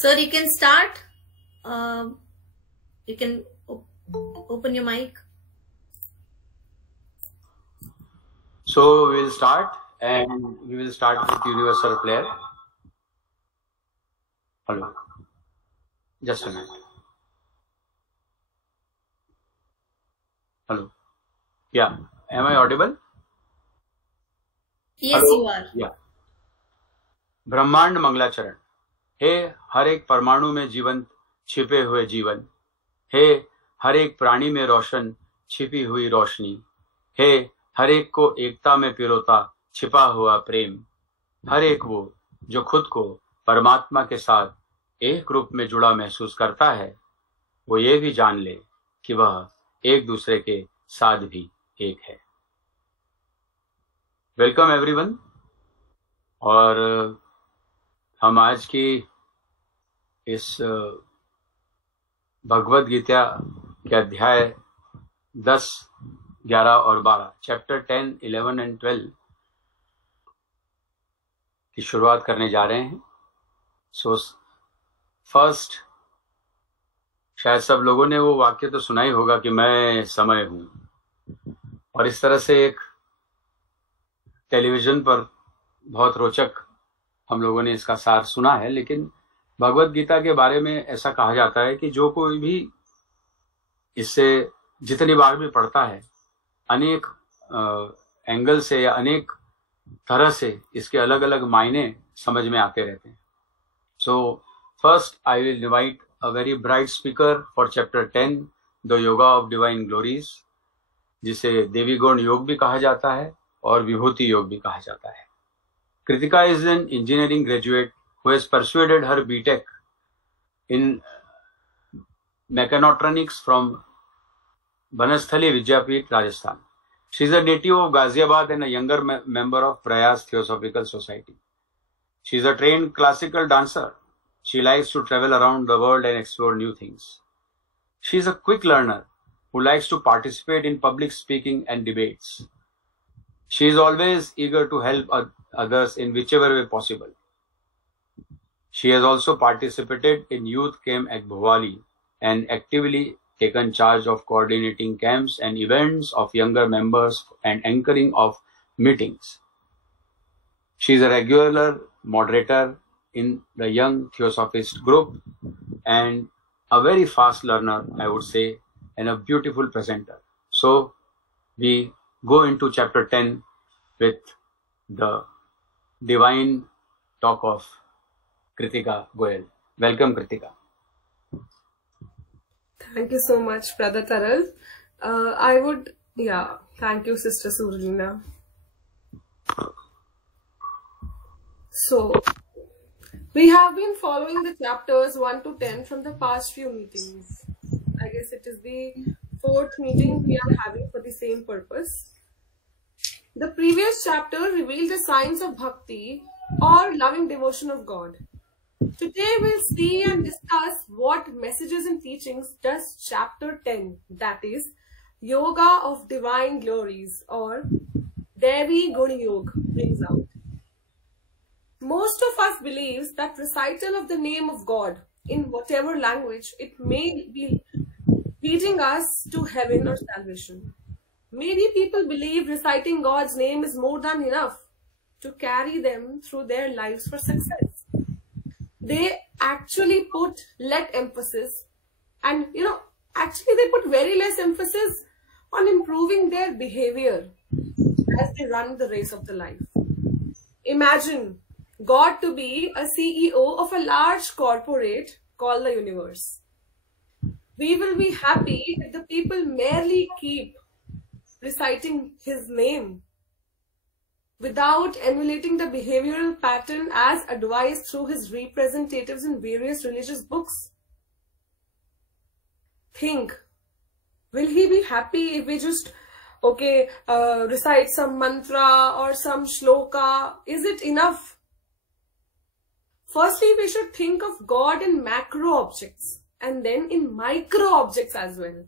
Sir, you can start. You can open your mic. So we will start, and we will start with universal prayer. Hello. Just a minute. Hello. Yeah. Am I audible? Yes, Hello? you are. Yeah. ब्रह्मांड मंगलाचरण। हे हर एक परमाणु में जीवन छिपे हुए जीवन, हे हर एक प्राणी में रोशन छिपी हुई रोशनी, हे हर एक को एकता में पिरोता छिपा हुआ प्रेम, हर एक वो जो खुद को परमात्मा के साथ एक रूप में जुड़ा महसूस करता है, वो ये भी जान ले कि वह एक दूसरे के साथ भी एक है। Welcome everyone. और हम आज की इस भगवद गीता के अध्याय 10, 11 और 12, चैप्टर 10, 11 एंड 12 की शुरुआत करने जा रहे हैं। सो फर्स्ट, शायद सब लोगों ने वो वाक्य तो सुना ही होगा कि मैं समय हूं, और इस तरह से एक टेलीविजन पर बहुत रोचक हम लोगों ने इसका सार सुना है। लेकिन भगवद गीता के बारे में ऐसा कहा जाता है कि जो कोई भी इससे जितनी बार भी पढ़ता है, अनेक एंगल से या अनेक तरह से इसके अलग अलग मायने समझ में आते रहते हैं। So first I will invite a very bright speaker for chapter 10, the yoga of divine glories, जिसे देवी गुण योग भी कहा जाता है और विभूति योग भी कहा जाता है। Kritika is an engineering graduate who has pursued her BTech in mechatronics from Banasthali Vidyapith, Rajasthan. She is a native of Ghaziabad and a younger member of Prayas Theosophical Society. She is a trained classical dancer. She likes to travel around the world and explore new things. She is a quick learner who likes to participate in public speaking and debates. She is always eager to help others in whichever way possible. She has also participated in youth camp at Bhuvali and actively taken charge of coordinating camps and events of younger members and anchoring of meetings. She is a regular moderator in the Young Theosophist group and a very fast learner, I would say, and a beautiful presenter. So we go into chapter 10 with the divine talk of Kritika Goyal. Welcome, Kritika. Thank you so much, Brother Taral. Thank you, Sister Surlina. So, we have been following the chapters 1 to 10 from the past few meetings. I guess it is the 4th meeting we are having for the same purpose. The previous chapter revealed the signs of bhakti or loving devotion of God. Today we'll see and discuss what messages and teachings does chapter 10, that is, Yoga of Divine Glories or Devi Gun Yoga, brings out. Most of us believes that recital of the name of God in whatever language it may be leading us to heaven or salvation. Many people believe reciting God's name is more than enough to carry them through their lives for success. They actually put emphasis and they put very less emphasis on improving their behavior as they run the race of the life. Imagine God to be a CEO of a large corporate called the universe. We will be happy if the people merely keep reciting his name without emulating the behavioral pattern as advised through his representatives in various religious books. Think, will he be happy if we just recite some mantra or some shloka? Is it enough? Firstly, we should think of God in macro objects and then in micro objects as well.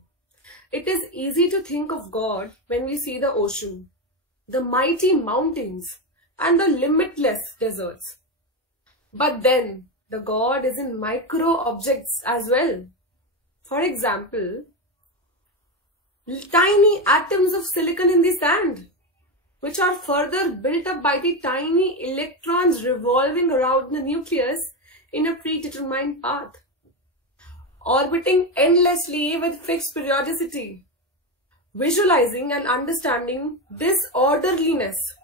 It is easy to think of God when we see the ocean, the mighty mountains, and the limitless deserts. But then the God is in micro objects as well. For example, tiny atoms of silicon in the sand, which are further built up by the tiny electrons revolving around the nucleus in a predetermined path, orbiting endlessly with fixed periodicity. Visualizing and understanding this orderliness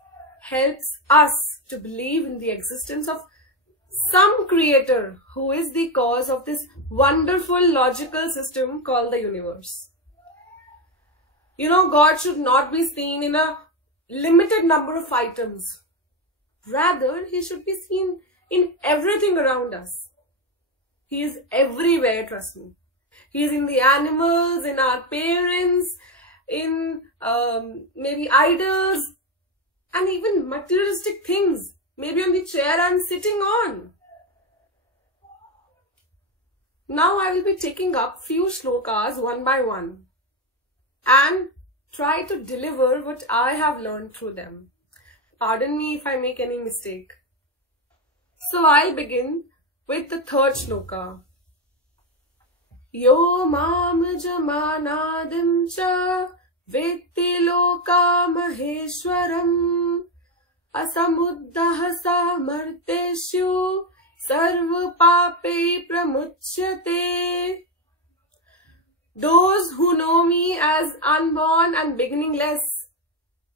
helps us to believe in the existence of some creator who is the cause of this wonderful logical system called the universe. You know, God should not be seen in a limited number of items. Rather, he should be seen in everything around us. He is everywhere, trust me. He is in the animals, in our parents, in maybe idols, and even materialistic things, maybe on the chair I'm sitting on. Now I will be taking up few shlokas one by one and try to deliver what I have learned through them. Pardon me if I make any mistake. So I'll begin with the third shloka. Yo mam jamanadim cha vetti loka maheshwaram asamuddah samarteshu sarva pape pramuchyate. Those who know me as unborn and beginningless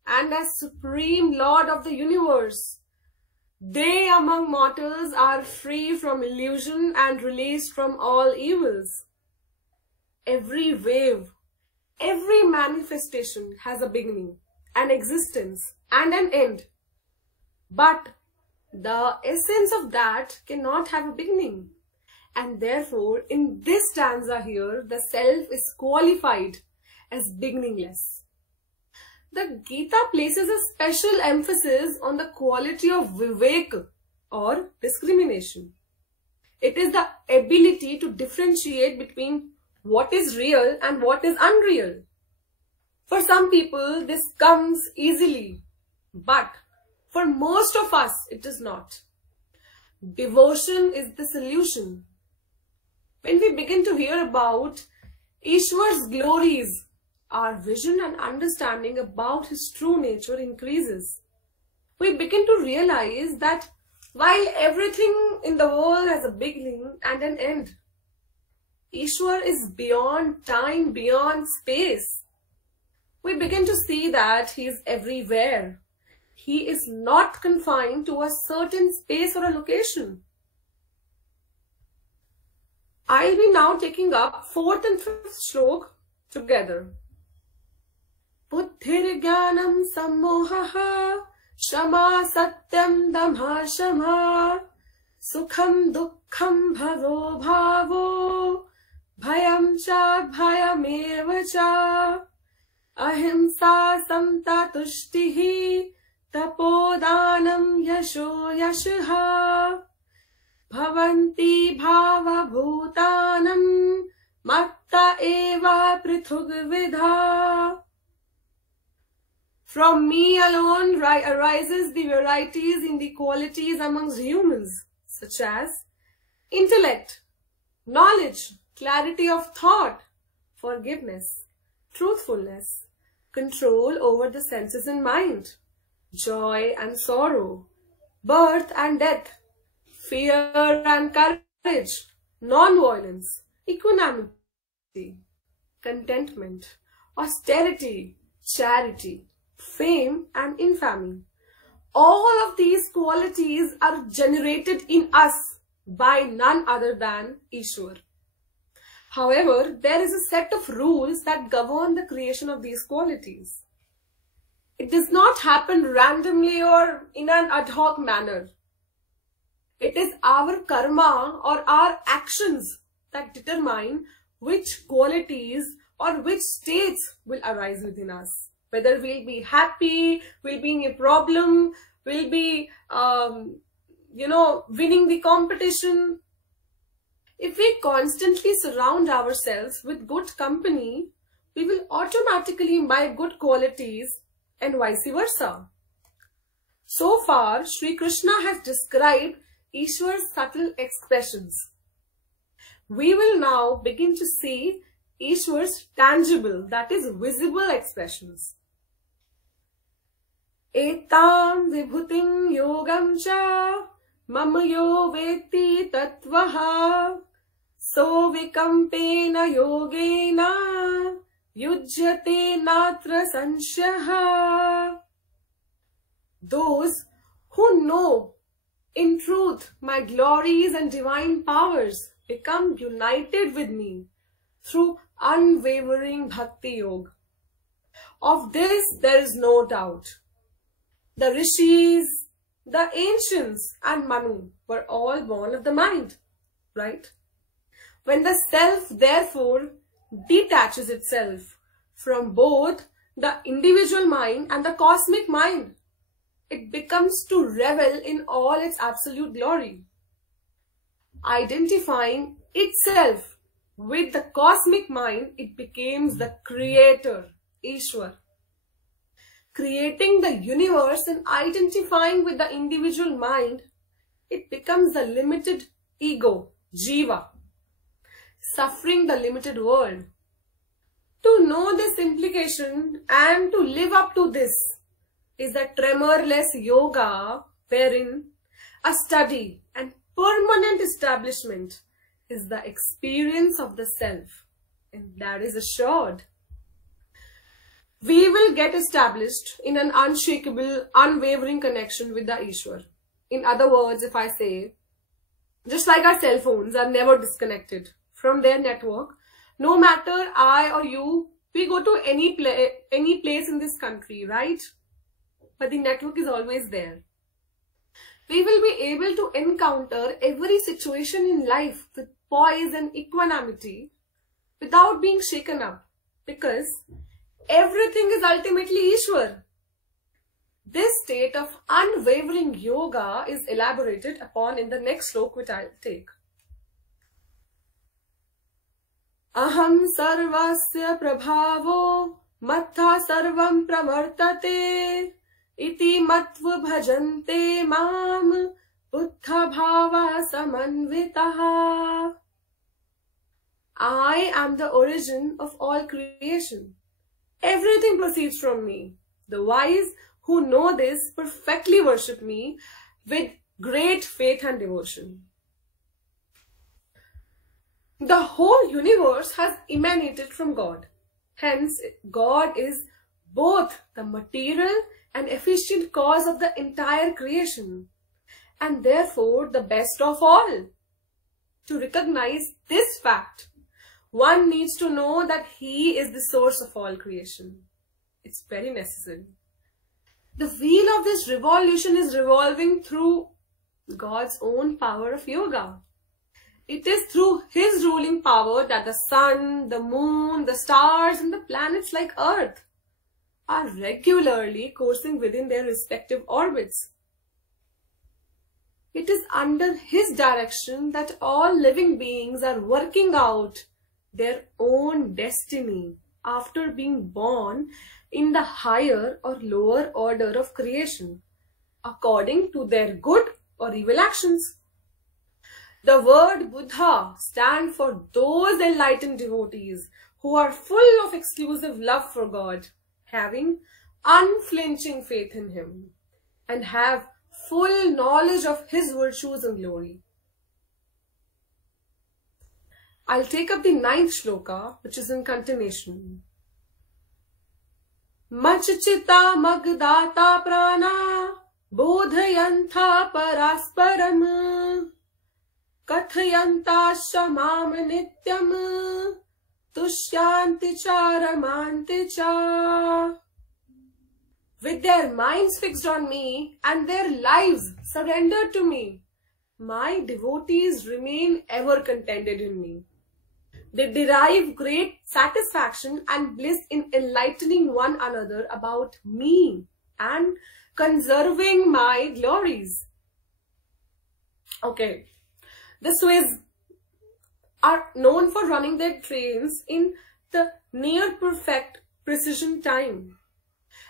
and as supreme Lord of the universe, they among mortals are free from illusion and released from all evils. Every wave, every manifestation has a beginning, an existence, and an end. But the essence of that cannot have a beginning. And therefore, in this stanza here, the self is qualified as beginningless. The Gita places a special emphasis on the quality of vivek or discrimination. It is the ability to differentiate between what is real and what is unreal. For some people, this comes easily, but for most of us, it does not. Devotion is the solution. When we begin to hear about Ishwar's glories, our vision and understanding about his true nature increases. We begin to realize that while everything in the world has a beginning and an end, Ishwar is beyond time, beyond space. We begin to see that he is everywhere. He is not confined to a certain space or a location. I'll be now taking up fourth and fifth shlok together. Buddhir jnanam sammohaha shama satyam dhamma shama sukham dukkham bhavo bhavo bhayam cha bhayameva cha ahimsa samta tushtihi tapodanam yasho yashaha bhavanti bhava bhutanam matta eva prithug vidha. From me alone arises the varieties in the qualities amongst humans, such as intellect, knowledge, clarity of thought, forgiveness, truthfulness, control over the senses and mind, joy and sorrow, birth and death, fear and courage, non-violence, equanimity, contentment, austerity, charity, fame and infamy. All of these qualities are generated in us by none other than Ishwar. However, there is a set of rules that govern the creation of these qualities. It does not happen randomly or in an ad hoc manner. It is our karma or our actions that determine which qualities or which states will arise within us. Whether we'll be happy, we'll be in a problem, we'll be, winning the competition. If we constantly surround ourselves with good company, we will automatically imbibe good qualities and vice versa. So far, Sri Krishna has described Ishwar's subtle expressions. We will now begin to see Ishwar's tangible, that is visible expressions. Etam vibhutim yogam cha mama yo veti tattvaha so vikampena yogena yujyate natra sanshaha. Those who know in truth my glories and divine powers become united with me through unwavering bhakti yoga. Of this there is no doubt. The rishis, the ancients and Manu were all born of the mind, right? When the self therefore detaches itself from both the individual mind and the cosmic mind, it becomes to revel in all its absolute glory. Identifying itself with the cosmic mind, it becomes the creator, Ishwar. Creating the universe and identifying with the individual mind, it becomes the limited ego, Jiva, suffering the limited world. To know this implication and to live up to this is the tremorless yoga, wherein a study and permanent establishment is the experience of the self, and that is assured. We will get established in an unshakable, unwavering connection with the Ishwar. In other words, if I say, just like our cell phones are never disconnected from their network, no matter I or you, we go to any place in this country, right? But the network is always there. We will be able to encounter every situation in life with poise and equanimity without being shaken up, because everything is ultimately Ishwar. This state of unwavering yoga is elaborated upon in the next slok, which I'll take. Aham sarvasya prabhavo mattha sarvam pravartate iti matva bhajante mam buddha bhava samanvitaha. I am the origin of all creation. Everything proceeds from me. The wise who know this perfectly worship me with great faith and devotion. The whole universe has emanated from God. Hence, God is both the material and efficient cause of the entire creation, and therefore the best of all. To recognize this fact, one needs to know that He is the source of all creation. It's very necessary. The wheel of this revolution is revolving through God's own power of yoga. It is through His ruling power that the sun, the moon, the stars and the planets like Earth are regularly coursing within their respective orbits. It is under His direction that all living beings are working out their own destiny after being born in the higher or lower order of creation, according to their good or evil actions. The word Buddha stands for those enlightened devotees who are full of exclusive love for God, having unflinching faith in Him, and have full knowledge of His virtues and glory. I'll take up the 9th shloka, which is in continuation. Machchita magdata prana bodhayantha parasparam kathayanta shamam nityam tushyanti charamanti cha. With their minds fixed on me and their lives surrendered to me, my devotees remain ever contented in me. They derive great satisfaction and bliss in enlightening one another about me and conserving my glories. Okay, the Swiss are known for running their trains in the near perfect precision time.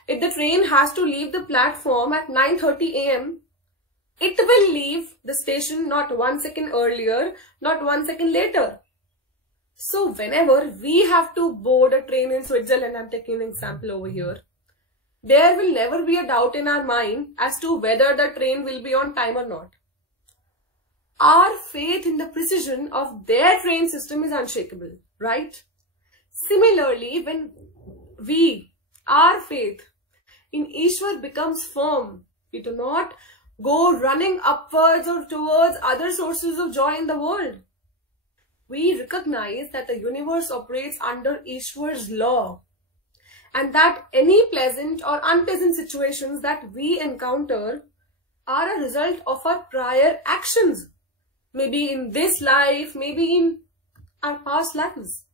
If the train has to leave the platform at 9:30 a.m., it will leave the station not 1 second earlier, not 1 second later. So whenever we have to board a train in Switzerland, I'm taking an example over here, there will never be a doubt in our mind as to whether the train will be on time or not. Our faith in the precision of their train system is unshakable, right? Similarly, when our faith in Ishwar becomes firm, we do not go running upwards or towards other sources of joy in the world. We recognize that the universe operates under Ishwar's law, and that any pleasant or unpleasant situations that we encounter are a result of our prior actions, maybe in this life, maybe in our past lives.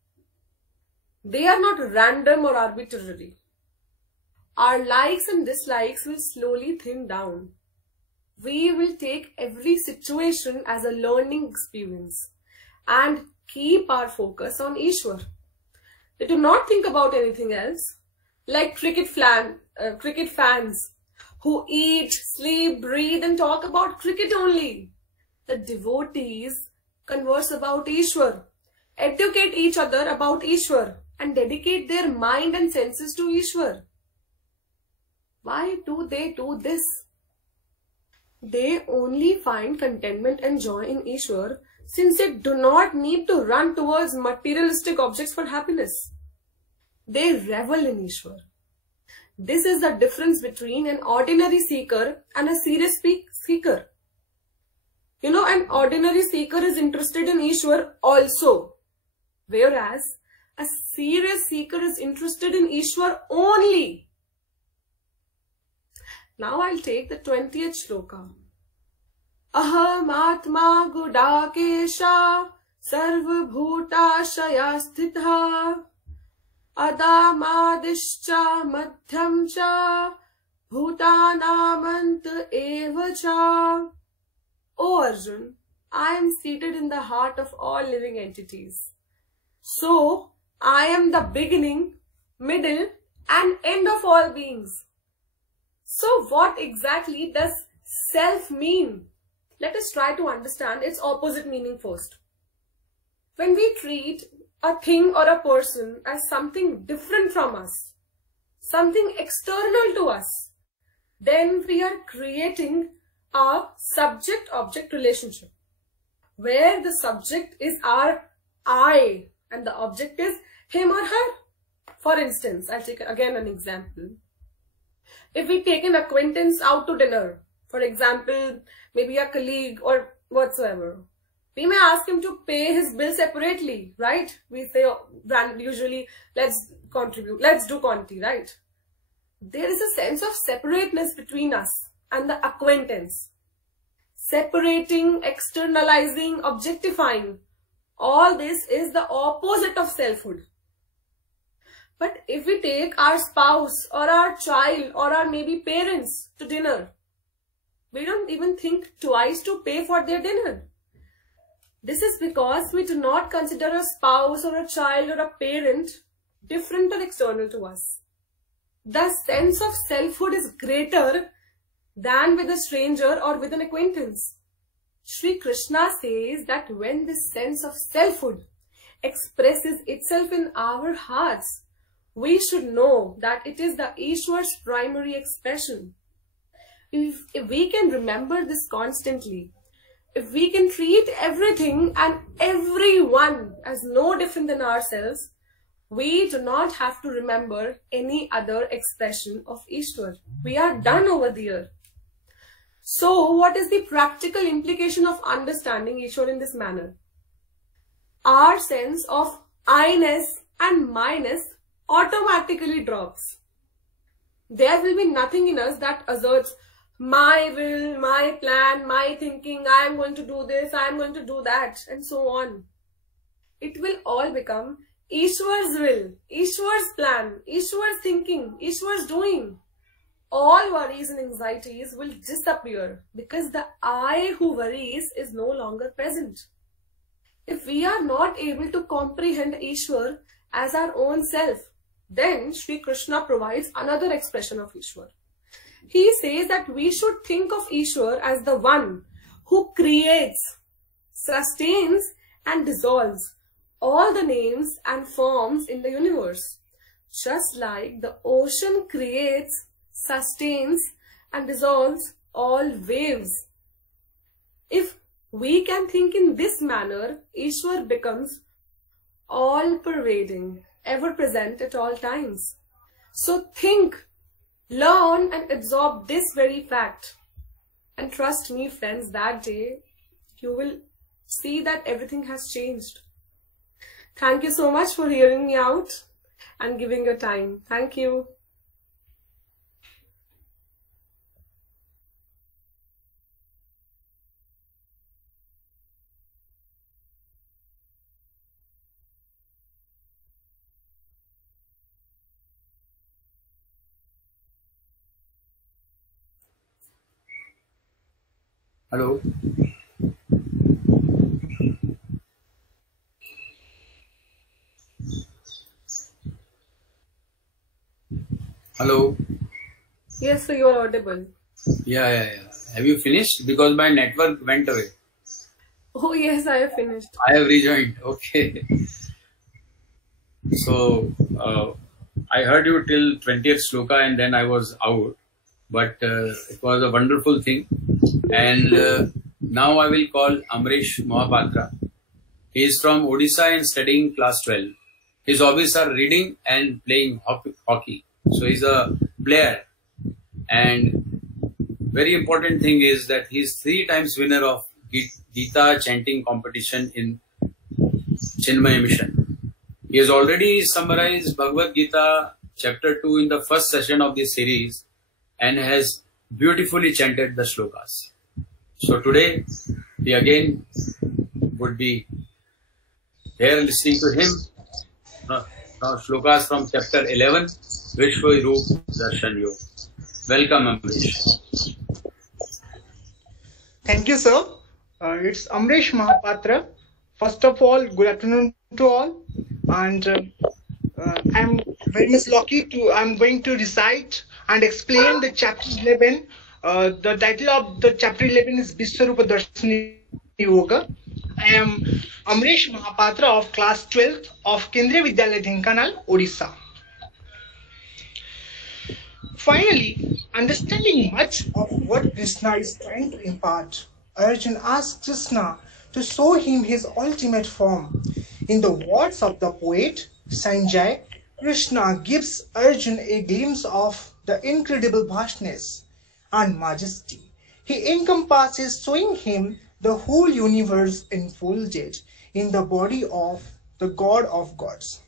They are not random or arbitrary. Our likes and dislikes will slowly thin down. We will take every situation as a learning experience and keep our focus on Ishwar. We do not think about anything else, like cricket fans who eat, sleep, breathe and talk about cricket only. The devotees converse about Ishwar, educate each other about Ishwar and dedicate their mind and senses to Ishwar. Why do they do this? They only find contentment and joy in Ishwar since they do not need to run towards materialistic objects for happiness. They revel in Ishwar. This is the difference between an ordinary seeker and a serious seeker. You know, an ordinary seeker is interested in Ishwar also, whereas a serious seeker is interested in Ishwar only. Now I'll take the 20th shloka. Aham atma gudakesha sarva bhutashaya sthitha adamadischa madhyam cha bhutanamant eva cha. O Arjun, I am seated in the heart of all living entities. So, I am the beginning, middle and end of all beings. So what exactly does self mean? Let us try to understand its opposite meaning first. When we treat a thing or a person as something different from us, something external to us, then we are creating a subject-object relationship, where the subject is our I and the object is him or her. For instance, I'll take again an example. If we take an acquaintance out to dinner, for example, maybe a colleague or whatsoever, we may ask him to pay his bill separately, right? We say usually, let's contribute, let's do Conti, right? There is a sense of separateness between us and the acquaintance. Separating, externalizing, objectifying, all this is the opposite of selfhood. But if we take our spouse or our child or our maybe parents to dinner, we don't even think twice to pay for their dinner. This is because we do not consider a spouse or a child or a parent different or external to us. The sense of selfhood is greater than with a stranger or with an acquaintance. Shri Krishna says that when this sense of selfhood expresses itself in our hearts, we should know that it is the Ishwar's primary expression. If we can remember this constantly, if we can treat everything and everyone as no different than ourselves, we do not have to remember any other expression of Ishwar. We are done over there. So, what is the practical implication of understanding Ishwar in this manner? Our sense of I-ness and my-ness automatically drops. There will be nothing in us that asserts my will, my plan, my thinking, I am going to do this, I am going to do that, and so on. It will all become Ishwar's will, Ishwar's plan, Ishwar's thinking, Ishwar's doing. All worries and anxieties will disappear because the I who worries is no longer present. If we are not able to comprehend Ishwar as our own self, then Shri Krishna provides another expression of Ishwar. he says that we should think of Ishwar as the one who creates, sustains and dissolves all the names and forms in the universe. Just like the ocean creates, sustains and dissolves all waves. If we can think in this manner, Ishwar becomes all-pervading, ever-present at all times. So think, learn and absorb this very fact. And trust me friends, that day you will see that everything has changed. Thank you so much for hearing me out and giving your time. Thank you. Hello. Hello. Yes, so you are audible. Yeah. Have you finished? Because my network went away. Oh yes, I have finished. I have rejoined. Okay. So, I heard you till 20th sloka and then I was out. But it was a wonderful thing. And now I will call Amrish Mohapatra. He is from Odisha and studying class 12. His hobbies are reading and playing hockey. So he's a player. And very important thing is that he is 3 times winner of Gita chanting competition in Chinmaya Mission. He has already summarized Bhagavad Gita chapter 2 in the first session of this series and has beautifully chanted the shlokas. So today we again would be there listening to him. Now shlokas from chapter 11, Vishwa Roop Darshan Yog. Welcome, Amrish. Thank you, sir. It's Amrish Mohapatra. First of all, good afternoon to all. And I'm very much lucky I'm going to recite and explain the chapter 11. The title of the chapter 11 is Vishwarupa Darshan Yoga. I am Amrish Mohapatra of class 12 of Kendriya Vidyalaya Dhenkanal, Odisha. Finally, understanding much of what Krishna is trying to impart, Arjuna asks Krishna to show him his ultimate form. In the words of the poet Sanjay, Krishna gives Arjuna a glimpse of the incredible vastness and majesty. He encompasses, showing him the whole universe enfolded in the body of the God of gods.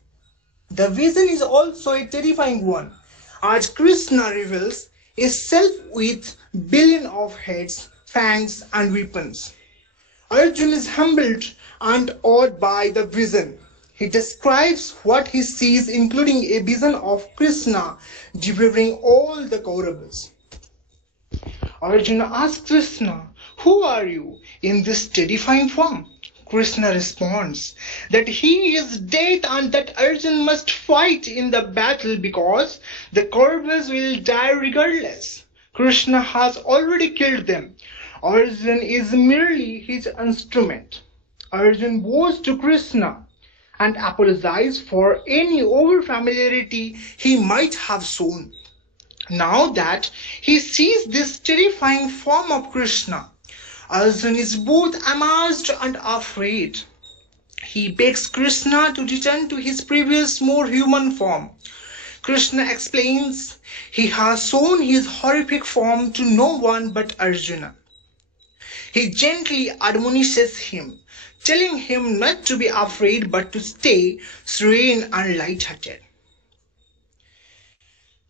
The vision is also a terrifying one, as Krishna reveals a self with billion of heads, fangs and weapons. Arjuna is humbled and awed by the vision. He describes what he sees, including a vision of Krishna devouring all the Kauravas. Arjuna asks Krishna, "Who are you in this terrifying form?" Krishna responds that he is death and that Arjuna must fight in the battle because the Kauravas will die regardless. Krishna has already killed them. Arjuna is merely his instrument. Arjuna bows to Krishna and apologizes for any overfamiliarity he might have shown. Now that he sees this terrifying form of Krishna, Arjuna is both amazed and afraid. He begs Krishna to return to his previous, more human form. Krishna explains he has shown his horrific form to no one but Arjuna. He gently admonishes him, telling him not to be afraid but to stay serene and light-hearted.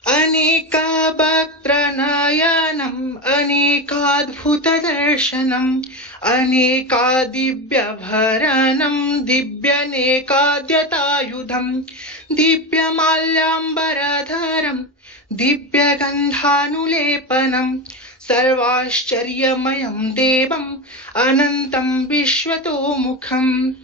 Aneka Bhakranayanam, Anekadbhuta Darshanam, Aneka Dibya Bharanam, Dibyanekadyatayudham, Dibya Malyambaradharam, Dibya Gandhanulepanam, Sarvashcharyamayam Devam, Anantam Vishwato Mukham.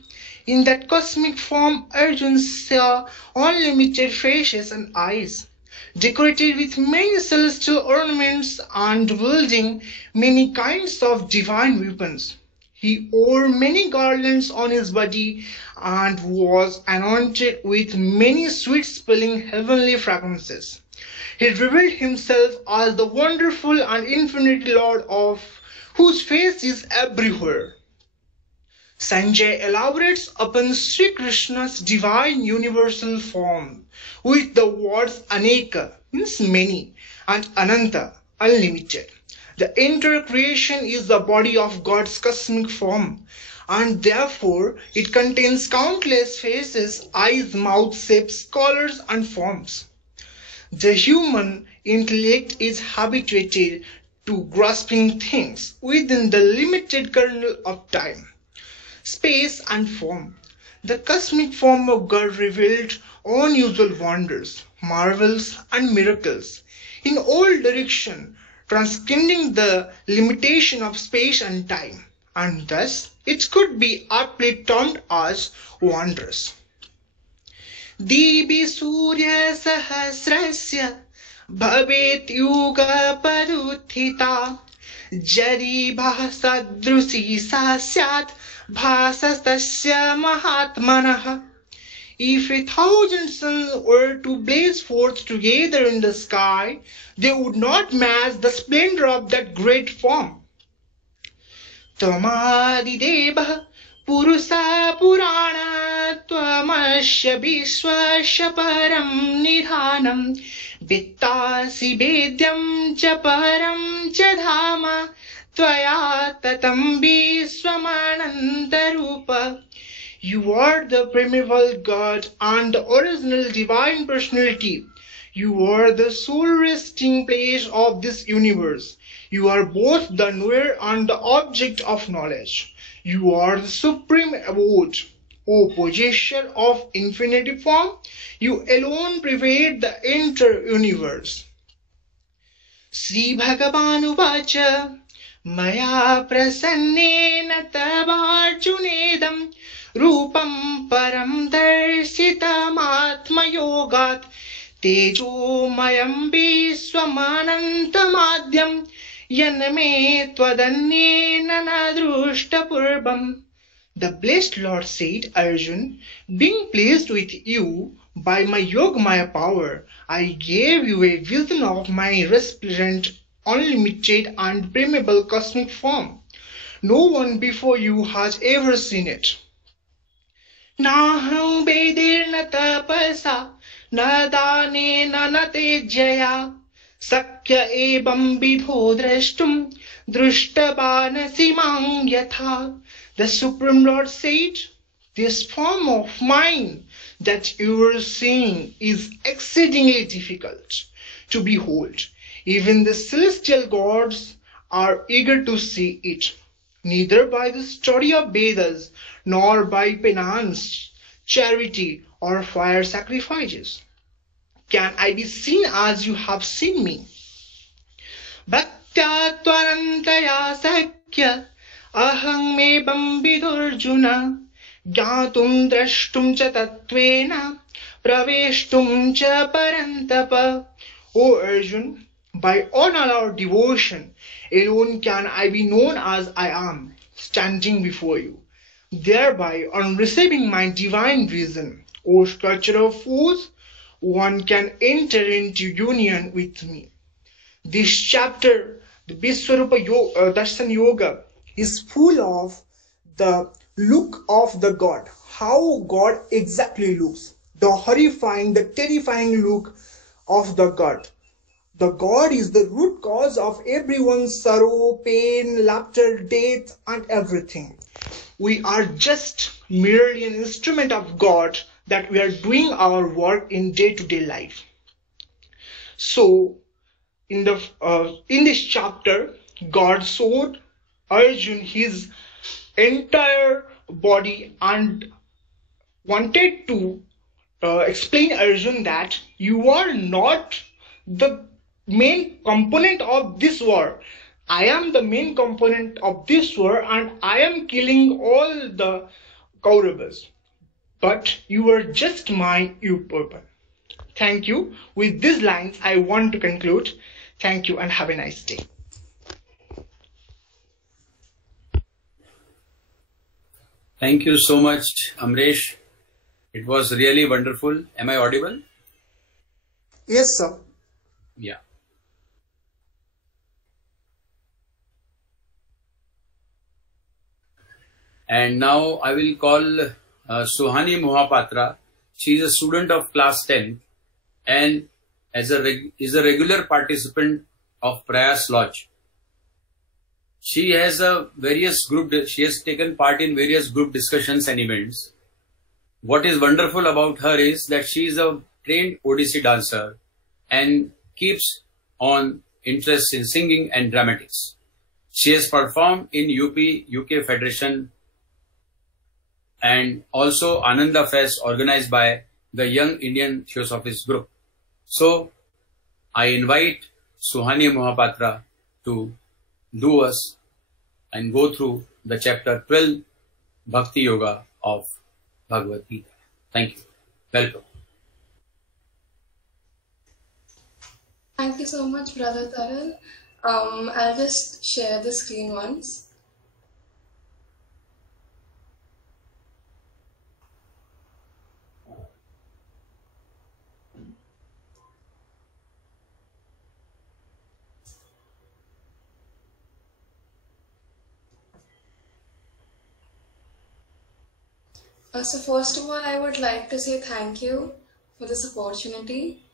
In that cosmic form, Arjuna saw unlimited faces and eyes. decorated with many celestial ornaments and wielding many kinds of divine weapons. He wore many garlands on his body and was anointed with many sweet-smelling heavenly fragrances. He revealed himself as the wonderful and infinite Lord of whose face is everywhere. Sanjay elaborates upon Sri Krishna's divine universal form with the words Aneka, means many, and Ananta, unlimited. The entire creation is the body of God's cosmic form, and therefore it contains countless faces, eyes, mouth, shapes, colors, and forms. The human intellect is habituated to grasping things within the limited kernel of time, space, and form. The cosmic form of God revealed unusual wonders, marvels, and miracles in all directions, transcending the limitation of space and time, and thus it could be aptly termed as wondrous. Dibi Surya Sahasrasya Bhavet Yuga Paduthita Jari Bhasadrusi Sasyat Bhasastasya Mahatmanaha. If 1,000 suns were to blaze forth together in the sky, they would not match the splendor of that great form. Tvamadideva Purusa Purana Tvamasya Vishwasya Param Nidhanam Vittasi Vedyam Cha Param Cha Dhama Tvaya Tatam Vishwamanantarupa. You are the primeval God and the original divine personality. You are the sole resting place of this universe. You are both the knower and the object of knowledge. You are the supreme abode. O possessor of infinity form, you alone pervade the entire universe. Sri Bhagavanu Vacha Maya Prasannena Tavarjunedam Rupam Param Darsitam Atma Yogat Tejo Mayam Viswamanantamadyam Yaname Twadanyena Nadrushta Purbam. The blessed Lord said, Arjun, being pleased with you by my Yogamaya power, I gave you a vision of my resplendent, unlimited and primeval cosmic form. No one before you has ever seen it. Naham Vedirna Tapasa Nadane na Tejaya Sakya Ebam Vidho Drashtum Drushtabana Simang Yatha. The Supreme Lord said, this form of mine that you are seeing is exceedingly difficult to behold. Even the celestial gods are eager to see it. Neither by the study of Vedas, nor by penance, charity, or fire sacrifices can I be seen as you have seen me. Bhaktya tvarantaya sakya aham mebam vidurjuna gyatum drashtum cha tatvena praveshtum cha parantapa. O Arjun, by unallowed devotion alone can I be known as I am, standing before you. Thereby, on receiving my divine vision, O sculptor of fools, one can enter into union with me. This chapter, the Vishwarupa Darshan Yoga, is full of the look of the God, how God exactly looks, the horrifying, the terrifying look of the God. The God is the root cause of everyone's sorrow, pain, laughter, death, and everything. We are just merely an instrument of God that we are doing our work in day-to-day life. So, in this chapter, God showed Arjun his entire body and wanted to explain Arjun that you are not the main component of this war. I am the main component of this war and I am killing all the Kauravas. But you are just my weapon. Thank you. With these lines, I want to conclude. Thank you and have a nice day. Thank you so much, Amresh. It was really wonderful. Am I audible? Yes, sir. Yeah. And now I will call Suhani Mohapatra. She is a student of class 10 and is a regular participant of Prayas Lodge. She has she has taken part in various group discussions and events. What is wonderful about her is that she is a trained Odissi dancer and keeps on interest in singing and dramatics. She has performed in UK Federation and also Ananda Fest organized by the Young Indian Theosophist Group. So, I invite Suhani Mohapatra to do us and go through the chapter 12 Bhakti Yoga of Bhagavad Gita. Thank you. Welcome. Thank you so much, Brother Tarun. I'll just share the screen once. So first of all, I would like to say thank you for this opportunity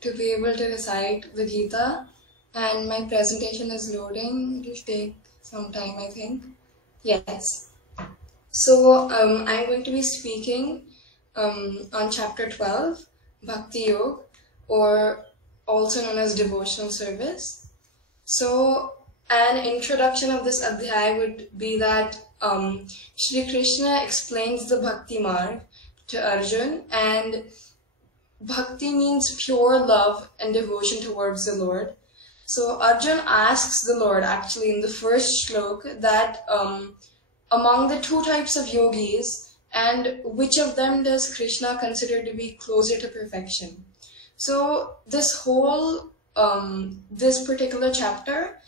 to be able to recite the Gita, and my presentation is loading. It will take some time, I think. Yes. So I'm going to be speaking on chapter 12, Bhakti Yoga, or also known as devotional service. So an introduction of this adhyaya would be that Shri Krishna explains the Bhakti Marg to Arjun, and Bhakti means pure love and devotion towards the Lord. So Arjun asks the Lord actually in the first shlok that among the two types of yogis, and which of them does Krishna consider to be closer to perfection? So this whole, this particular chapter,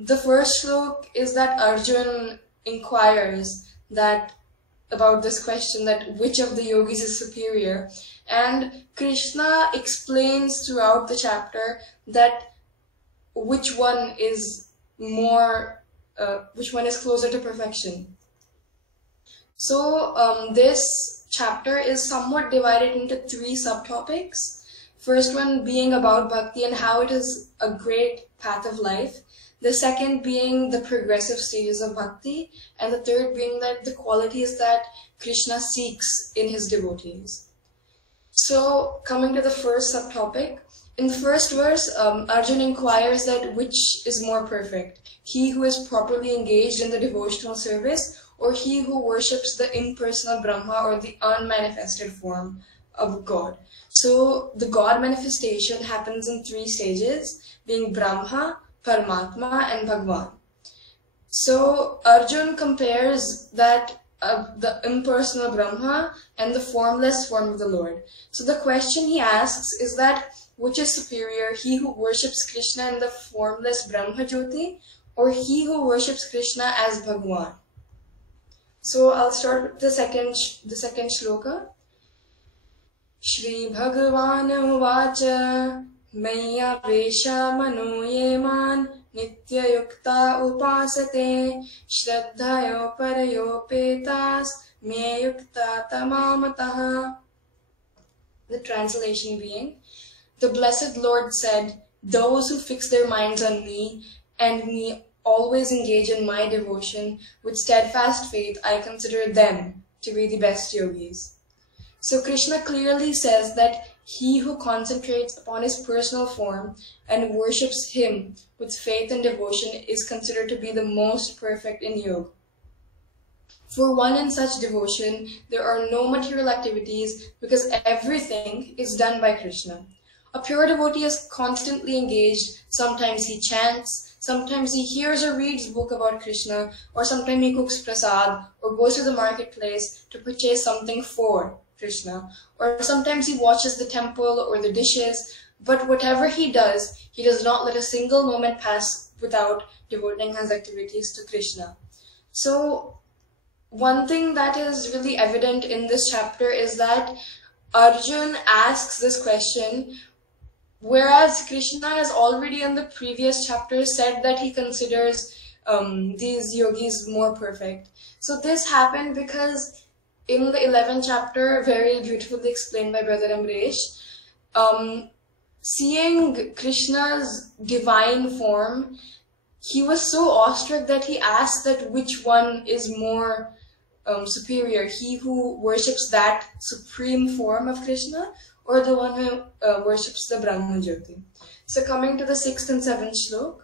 the first shlok is that Arjun inquires that about this question that which of the yogis is superior, and Krishna explains throughout the chapter that which one is more, which one is closer to perfection. So this chapter is somewhat divided into 3 subtopics. First one being about bhakti and how it is a great path of life. The second being the progressive stages of bhakti, and the third being that the qualities that Krishna seeks in his devotees. So coming to the first subtopic, in the first verse, Arjun inquires that which is more perfect, he who is properly engaged in the devotional service, or he who worships the impersonal Brahma or the unmanifested form of God. So the God manifestation happens in 3 stages, being Brahma, Paramatma and Bhagwan. So Arjun compares that the impersonal Brahma and the formless form of the Lord. So the question he asks is that which is superior, he who worships Krishna in the formless Brahma Jyoti, or he who worships Krishna as Bhagwan? So I'll start with the second shloka. Shri Bhagavan Uvacha Maya Vesha Mano Yeman Nitya Yukta Upasate Shraddhayo Parayo Petas Me Yukta Tamamataha. The translation being, the blessed Lord said, those who fix their minds on me and me always engage in my devotion with steadfast faith, I consider them to be the best yogis. So Krishna clearly says that he who concentrates upon his personal form and worships him with faith and devotion is considered to be the most perfect in yoga. For one in such devotion, there are no material activities because everything is done by Krishna. A pure devotee is constantly engaged. Sometimes he chants, sometimes he hears or reads a book about Krishna, or sometimes he cooks prasad or goes to the marketplace to purchase something for Krishna. Or sometimes he watches the temple or the dishes, but whatever he does not let a single moment pass without devoting his activities to Krishna. So one thing that is really evident in this chapter is that Arjun asks this question, whereas Krishna has already in the previous chapter said that he considers these yogis more perfect. So this happened because in the 11th chapter, very beautifully explained by Brother Amresh, seeing Krishna's divine form, he was so awestruck that he asked that which one is more superior, he who worships that supreme form of Krishna or the one who worships the Brahma Jyoti. So coming to the 6th and 7th shlok,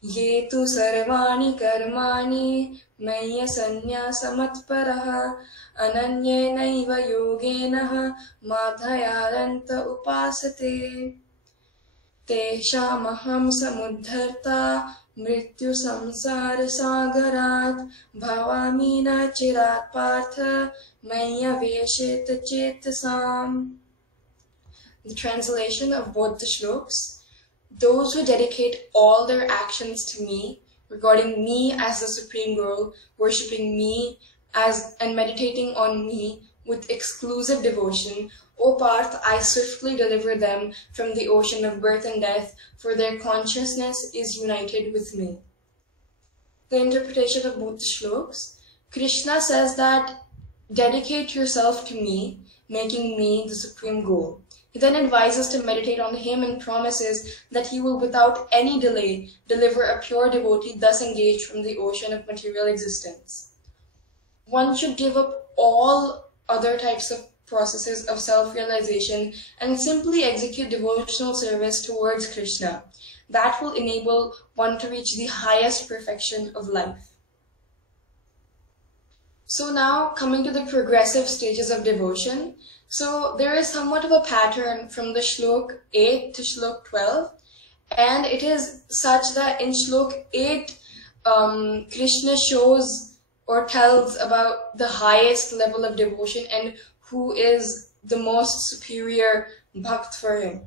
Ye tu sarvani karmani maya sannyasa ananye naiva yogenaha madhayaranta upasate teshamaham samudharta mrityu samsara sagarat bhavamina chirat partha maya veshet chetasam. The translation of both the shloks: those who dedicate all their actions to me, regarding me as the Supreme Guru, worshipping me and meditating on me with exclusive devotion, O Parth, I swiftly deliver them from the ocean of birth and death, for their consciousness is united with me. The interpretation of both the shloks: Krishna says that dedicate yourself to me, making me the supreme goal. He then advises to meditate on him and promises that he will without any delay deliver a pure devotee thus engaged from the ocean of material existence. One should give up all other types of processes of self-realization and simply execute devotional service towards Krishna. That will enable one to reach the highest perfection of life. So now coming to the progressive stages of devotion. So there is somewhat of a pattern from the shlok 8 to shlok 12, and it is such that in shlok 8, Krishna shows or tells about the highest level of devotion and who is the most superior bhakt for him.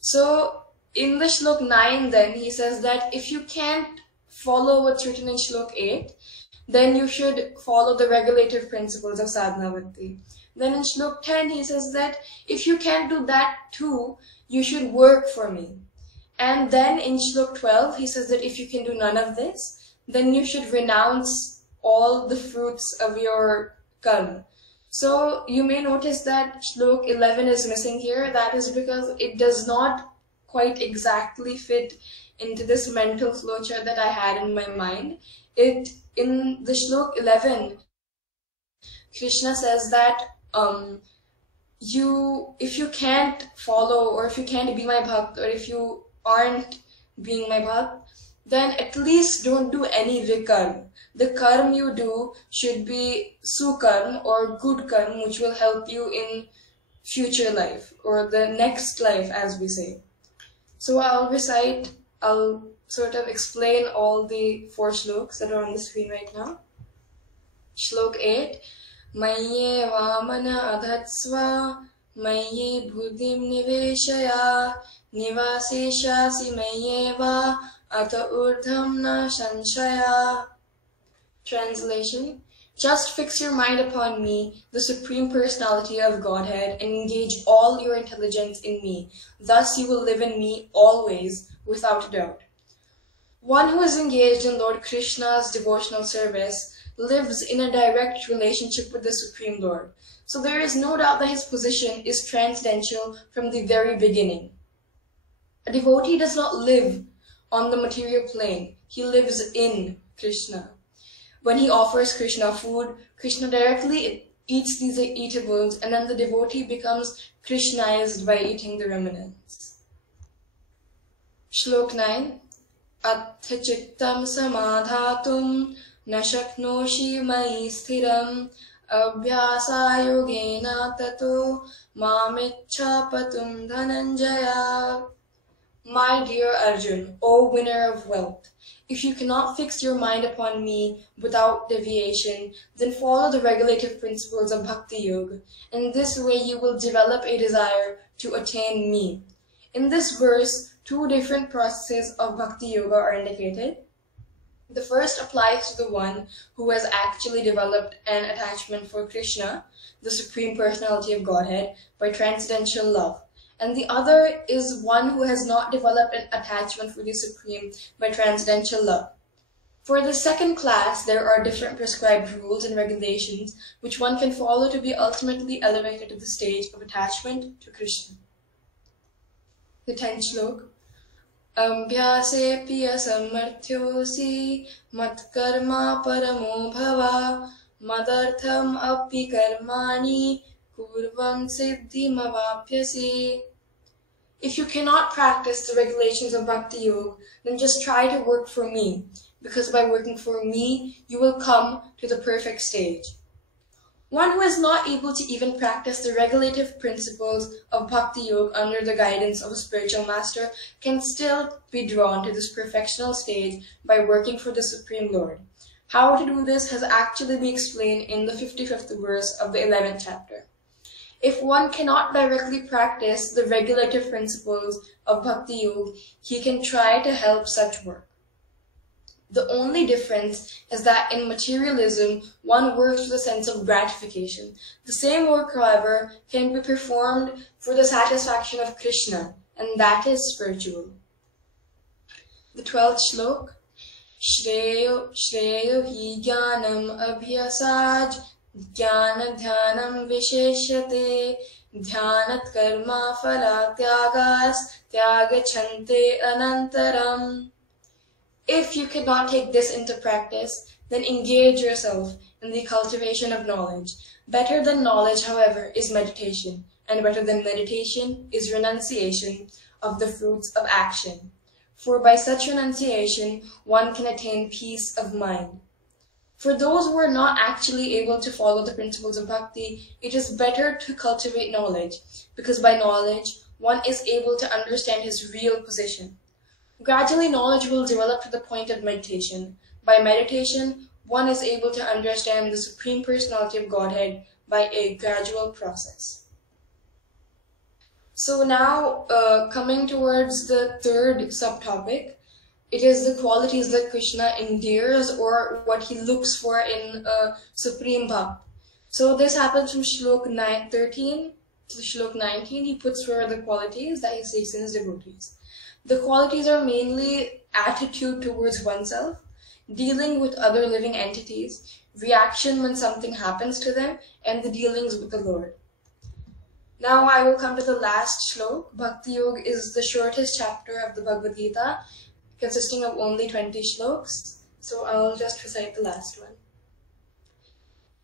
So in the shlok 9 then, he says that if you can't follow what's written in shlok 8, then you should follow the regulative principles of sadhana bhakti. Then in shlok 10, he says that if you can't do that too, you should work for me. And then in shlok 12, he says that if you can do none of this, then you should renounce all the fruits of your karma. So you may notice that shlok 11 is missing here. That is because it does not quite exactly fit into this mental flowchart that I had in my mind. In the shlok 11, Krishna says that if you can't follow, or if you can't be my bhakt, or if you aren't being my bhakt, then at least don't do any vikarm. The karm you do should be sukarm or good karm, which will help you in future life or the next life, as we say. So I'll sort of explain all the 4 shloks that are on the screen right now. Shlok 8. Mayye vamana adhatsva mayye buddhim niveshaya nivaseshasi mayyeva ata urdham na sanshaya. Translation: just fix your mind upon me, the Supreme Personality of Godhead, and engage all your intelligence in me. Thus you will live in me always, without doubt. One who is engaged in Lord Krishna's devotional service lives in a direct relationship with the Supreme Lord. So there is no doubt that his position is transcendental from the very beginning. A devotee does not live on the material plane. He lives in Krishna. When he offers Krishna food, Krishna directly eats these eatables, and then the devotee becomes Krishnaized by eating the remnants. Shlok 9. Attha chittam samadhatum na shaknoshi mai sthiram abhyasa yogena tato mamichha patum dhananjaya. My dear Arjun, O winner of wealth, if you cannot fix your mind upon me without deviation, then follow the regulative principles of Bhakti Yoga. In this way you will develop a desire to attain me. In this verse, two different processes of Bhakti Yoga are indicated. The first applies to the one who has actually developed an attachment for Krishna, the Supreme Personality of Godhead, by transcendental love. And the other is one who has not developed an attachment for the Supreme by transcendental love. For the second class, there are different prescribed rules and regulations which one can follow to be ultimately elevated to the stage of attachment to Krishna. The 10th shlok. Abhyase piya samarthyosi matkarma paramo bhava madartham api karmani kurvam siddhim avapyasi. If you cannot practice the regulations of Bhakti Yoga, then just try to work for me, because by working for me, you will come to the perfect stage. One who is not able to even practice the regulative principles of Bhakti Yoga under the guidance of a spiritual master can still be drawn to this perfectional stage by working for the Supreme Lord. How to do this has actually been explained in the 55th verse of the 11th chapter. If one cannot directly practice the regulative principles of Bhakti Yoga, he can try to help such work. The only difference is that in materialism, one works with a sense of gratification. The same work, however, can be performed for the satisfaction of Krishna, and that is spiritual. The 12th shlok. Shreyo hi jnanam abhyasaj jnana dhyanam visheshyate dhyanat karma phala tyagas tyagachante anantaram. If you cannot take this into practice, then engage yourself in the cultivation of knowledge. Better than knowledge, however, is meditation, and better than meditation is renunciation of the fruits of action. For by such renunciation, one can attain peace of mind. For those who are not actually able to follow the principles of bhakti, it is better to cultivate knowledge, because by knowledge, one is able to understand his real position. Gradually, knowledge will develop to the point of meditation. By meditation, one is able to understand the Supreme Personality of Godhead by a gradual process. So now, coming towards the third subtopic, it is the qualities that Krishna endears or what he looks for in a Supreme Bhakt. So this happens from Shlok 13 to Shlok 19. He puts forward the qualities that he seeks in his devotees. The qualities are mainly attitude towards oneself, dealing with other living entities, reaction when something happens to them, and the dealings with the Lord. Now I will come to the last shlok. Bhakti Yoga is the shortest chapter of the Bhagavad Gita, consisting of only 20 shloks. So I'll just recite the last one.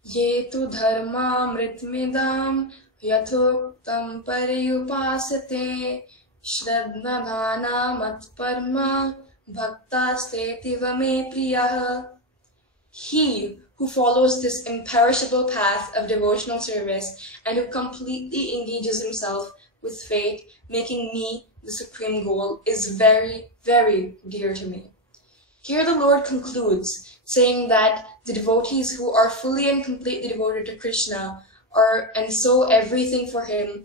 Ye tu dharma mritmidam yathoktam pariyupasate Shraddhadhana matparma bhaktastetiva me priyah. He who follows this imperishable path of devotional service and who completely engages himself with faith, making me the supreme goal, is very, very dear to me. Here the Lord concludes, saying that the devotees who are fully and completely devoted to Krishna and so everything for him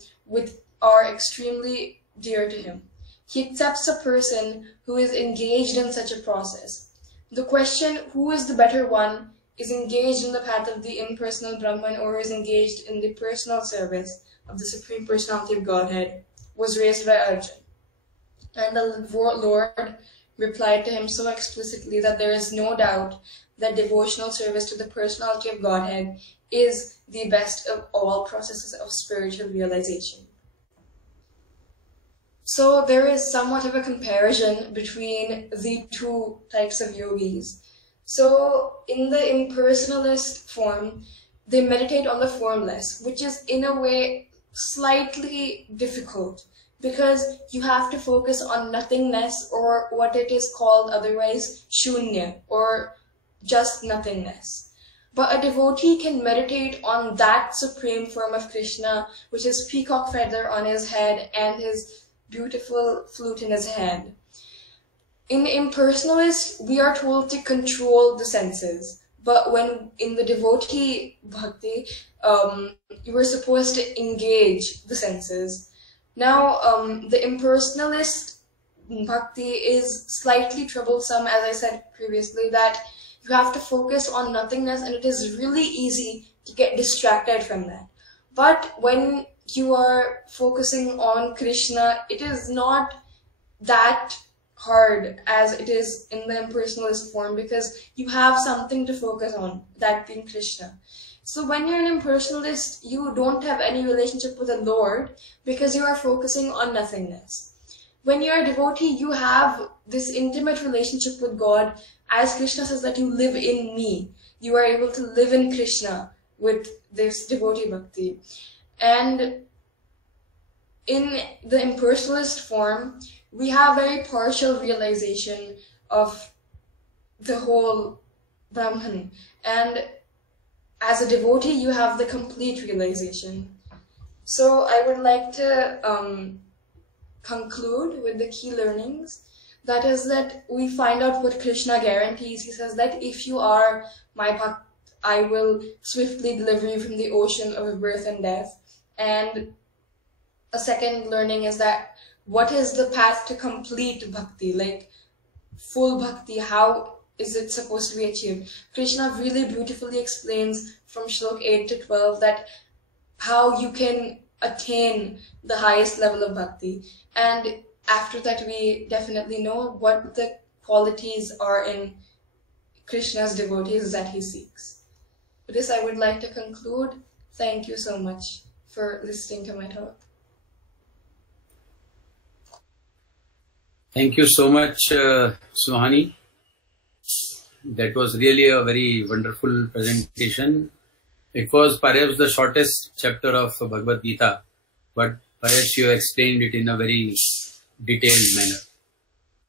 are extremely dear to him. He accepts a person who is engaged in such a process. The question, who is the better one, is engaged in the path of the impersonal Brahman or is engaged in the personal service of the Supreme Personality of Godhead, was raised by Arjun. And the Lord replied to him so explicitly that there is no doubt that devotional service to the Personality of Godhead is the best of all processes of spiritual realization. So there is somewhat of a comparison between the two types of yogis. So in the impersonalist form, they meditate on the formless, which is in a way slightly difficult because you have to focus on nothingness, or what it is called otherwise shunya, or just nothingness. But a devotee can meditate on that supreme form of Krishna, which is peacock feather on his head and his beautiful flute in his hand. In impersonalist, we are told to control the senses, but when in the devotee bhakti, you were supposed to engage the senses. Now, the impersonalist bhakti is slightly troublesome, as I said previously, that you have to focus on nothingness, and it is really easy to get distracted from that. But when you are focusing on Krishna, it is not that hard as it is in the impersonalist form, because you have something to focus on, that being Krishna. So when you're an impersonalist, you don't have any relationship with the Lord because you are focusing on nothingness. When you're a devotee, you have this intimate relationship with God. As Krishna says that you live in me, you are able to live in Krishna with this devotee bhakti. And in the impersonalist form, we have very partial realization of the whole Brahman. And as a devotee, you have the complete realization. So I would like to conclude with the key learnings. That is that we find out what Krishna guarantees. He says that if you are my bhakt, I will swiftly deliver you from the ocean of birth and death. And a second learning is that what is the path to complete bhakti, like full bhakti, how is it supposed to be achieved? Krishna really beautifully explains from Shlok 8 to 12 that how you can attain the highest level of bhakti. And after that, we definitely know what the qualities are in Krishna's devotees that he seeks. With this, I would like to conclude. Thank you so much for listening to my talk. Thank you so much, Suhani. That was really a very wonderful presentation. It was perhaps the shortest chapter of Bhagavad Gita, but perhaps you explained it in a very detailed manner.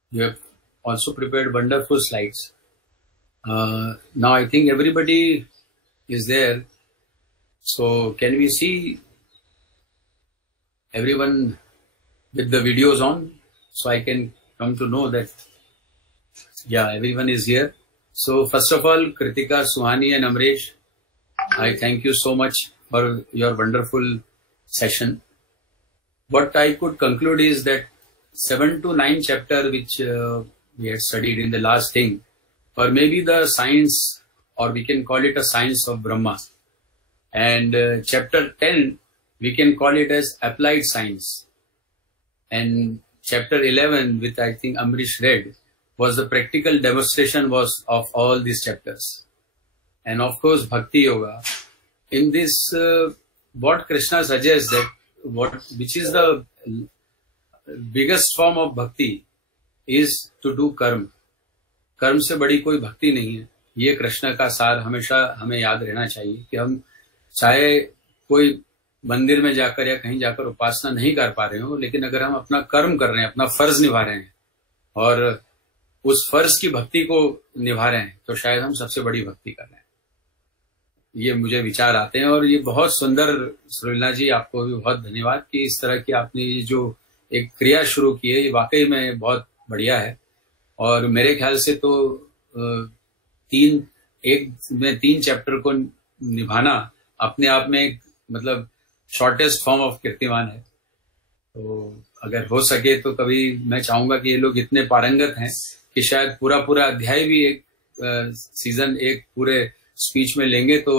You have also prepared wonderful slides. Now I think everybody is there. So can we see everyone with the videos on? So I can come to know that, yeah, everyone is here. So first of all, Kritika, Suhani and Amresh, I thank you so much for your wonderful session. What I could conclude is that 7 to 9 chapter which we had studied in the last thing, or maybe the science, or we can call it a science of Brahma. And chapter 10, we can call it as applied science. And chapter 11, which I think Amrish read, was the practical demonstration of all these chapters. And of course, Bhakti Yoga. In this, what Krishna suggests that which is the biggest form of bhakti is to do कर्म. कर्म से बड़ी कोई भक्ति नहीं है. ये कृष्ण का सार हमेशा हमें याद रहना चाहिए कि हम चाहे कोई मंदिर में जाकर या कहीं जाकर उपासना नहीं कर पा रहे हो, लेकिन अगर हम अपना कर्म कर रहे हैं, अपना फर्ज निभा रहे हैं और उस फर्ज की भक्ति को निभा रहे हैं, तो शायद हम सबसे बड़ी भक्ति कर रहे हैं. ये मुझे विचार आते हैं. और ये बहुत सुंदर, सुरीला जी आपको भी बहुत धन्यवाद कि इस तरह की आपने जो एक क्रिया शुरू की है, ये वाकई में बहुत बढ़िया है. और मेरे ख्याल से तो 3 चैप्टर को निभाना अपने आप में एक मतलब शॉर्टेस्ट फॉर्म ऑफ कीर्तिमान है. तो अगर हो सके तो कभी मैं चाहूंगा कि ये लोग इतने पारंगत हैं कि शायद पूरा अध्याय भी एक सीजन एक पूरे स्पीच में लेंगे तो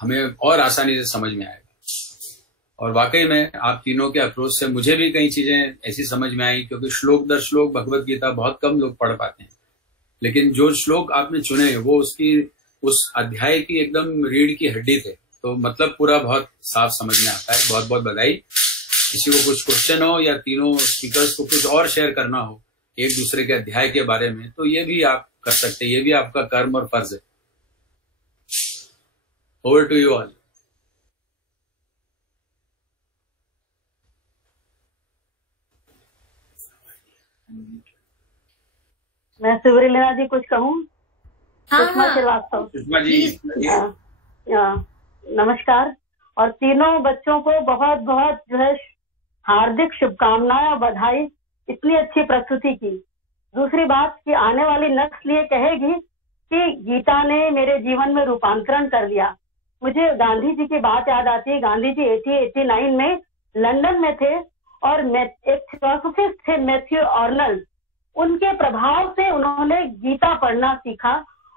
हमें और आसानी से समझ में आएगा. और वाकई में आप तीनों के अप्रोच से मुझे भी कई चीजें ऐसी समझ में आई, क्योंकि श्लोक दर श्लोक भगवत गीता बहुत कम लोग पढ़ पाते हैं, लेकिन जो श्लोक आपने चुने वो उस अध्याय की एकदम रीढ़ की हड्डी थे. तो मतलब पूरा बहुत साफ समझ में आता है. बहुत बहुत बधाई. किसी को कुछ क्वेश्चन हो या तीनों स्पीकर्स को कुछ और शेयर करना हो एक दूसरे के अध्याय के बारे में, तो ये भी आप कर सकते हैं. ये भी आपका कर्म और फर्ज है. Over to you all. मैं सुब्रलीना जी कुछ कहूँ? सुषमा श्रीवास्तव. सुषमा जी नमस्कार. और तीनों बच्चों को बहुत बहुत जो है हार्दिक शुभकामनाएं और बधाई, इतनी अच्छी प्रस्तुति की। दूसरी बात कि आने वाली नस्ल ये कहेगी कि गीता ने मेरे जीवन में रूपांतरण कर दिया। मुझे गांधी जी की बात याद आती है। गांधी जी 1889 में लंदन में थे और एक फिलोसोफिस्ट थे मैथ्यू आर्नल्ड। उनके प्रभाव से उन्होंने गीता पढ़ना सीखा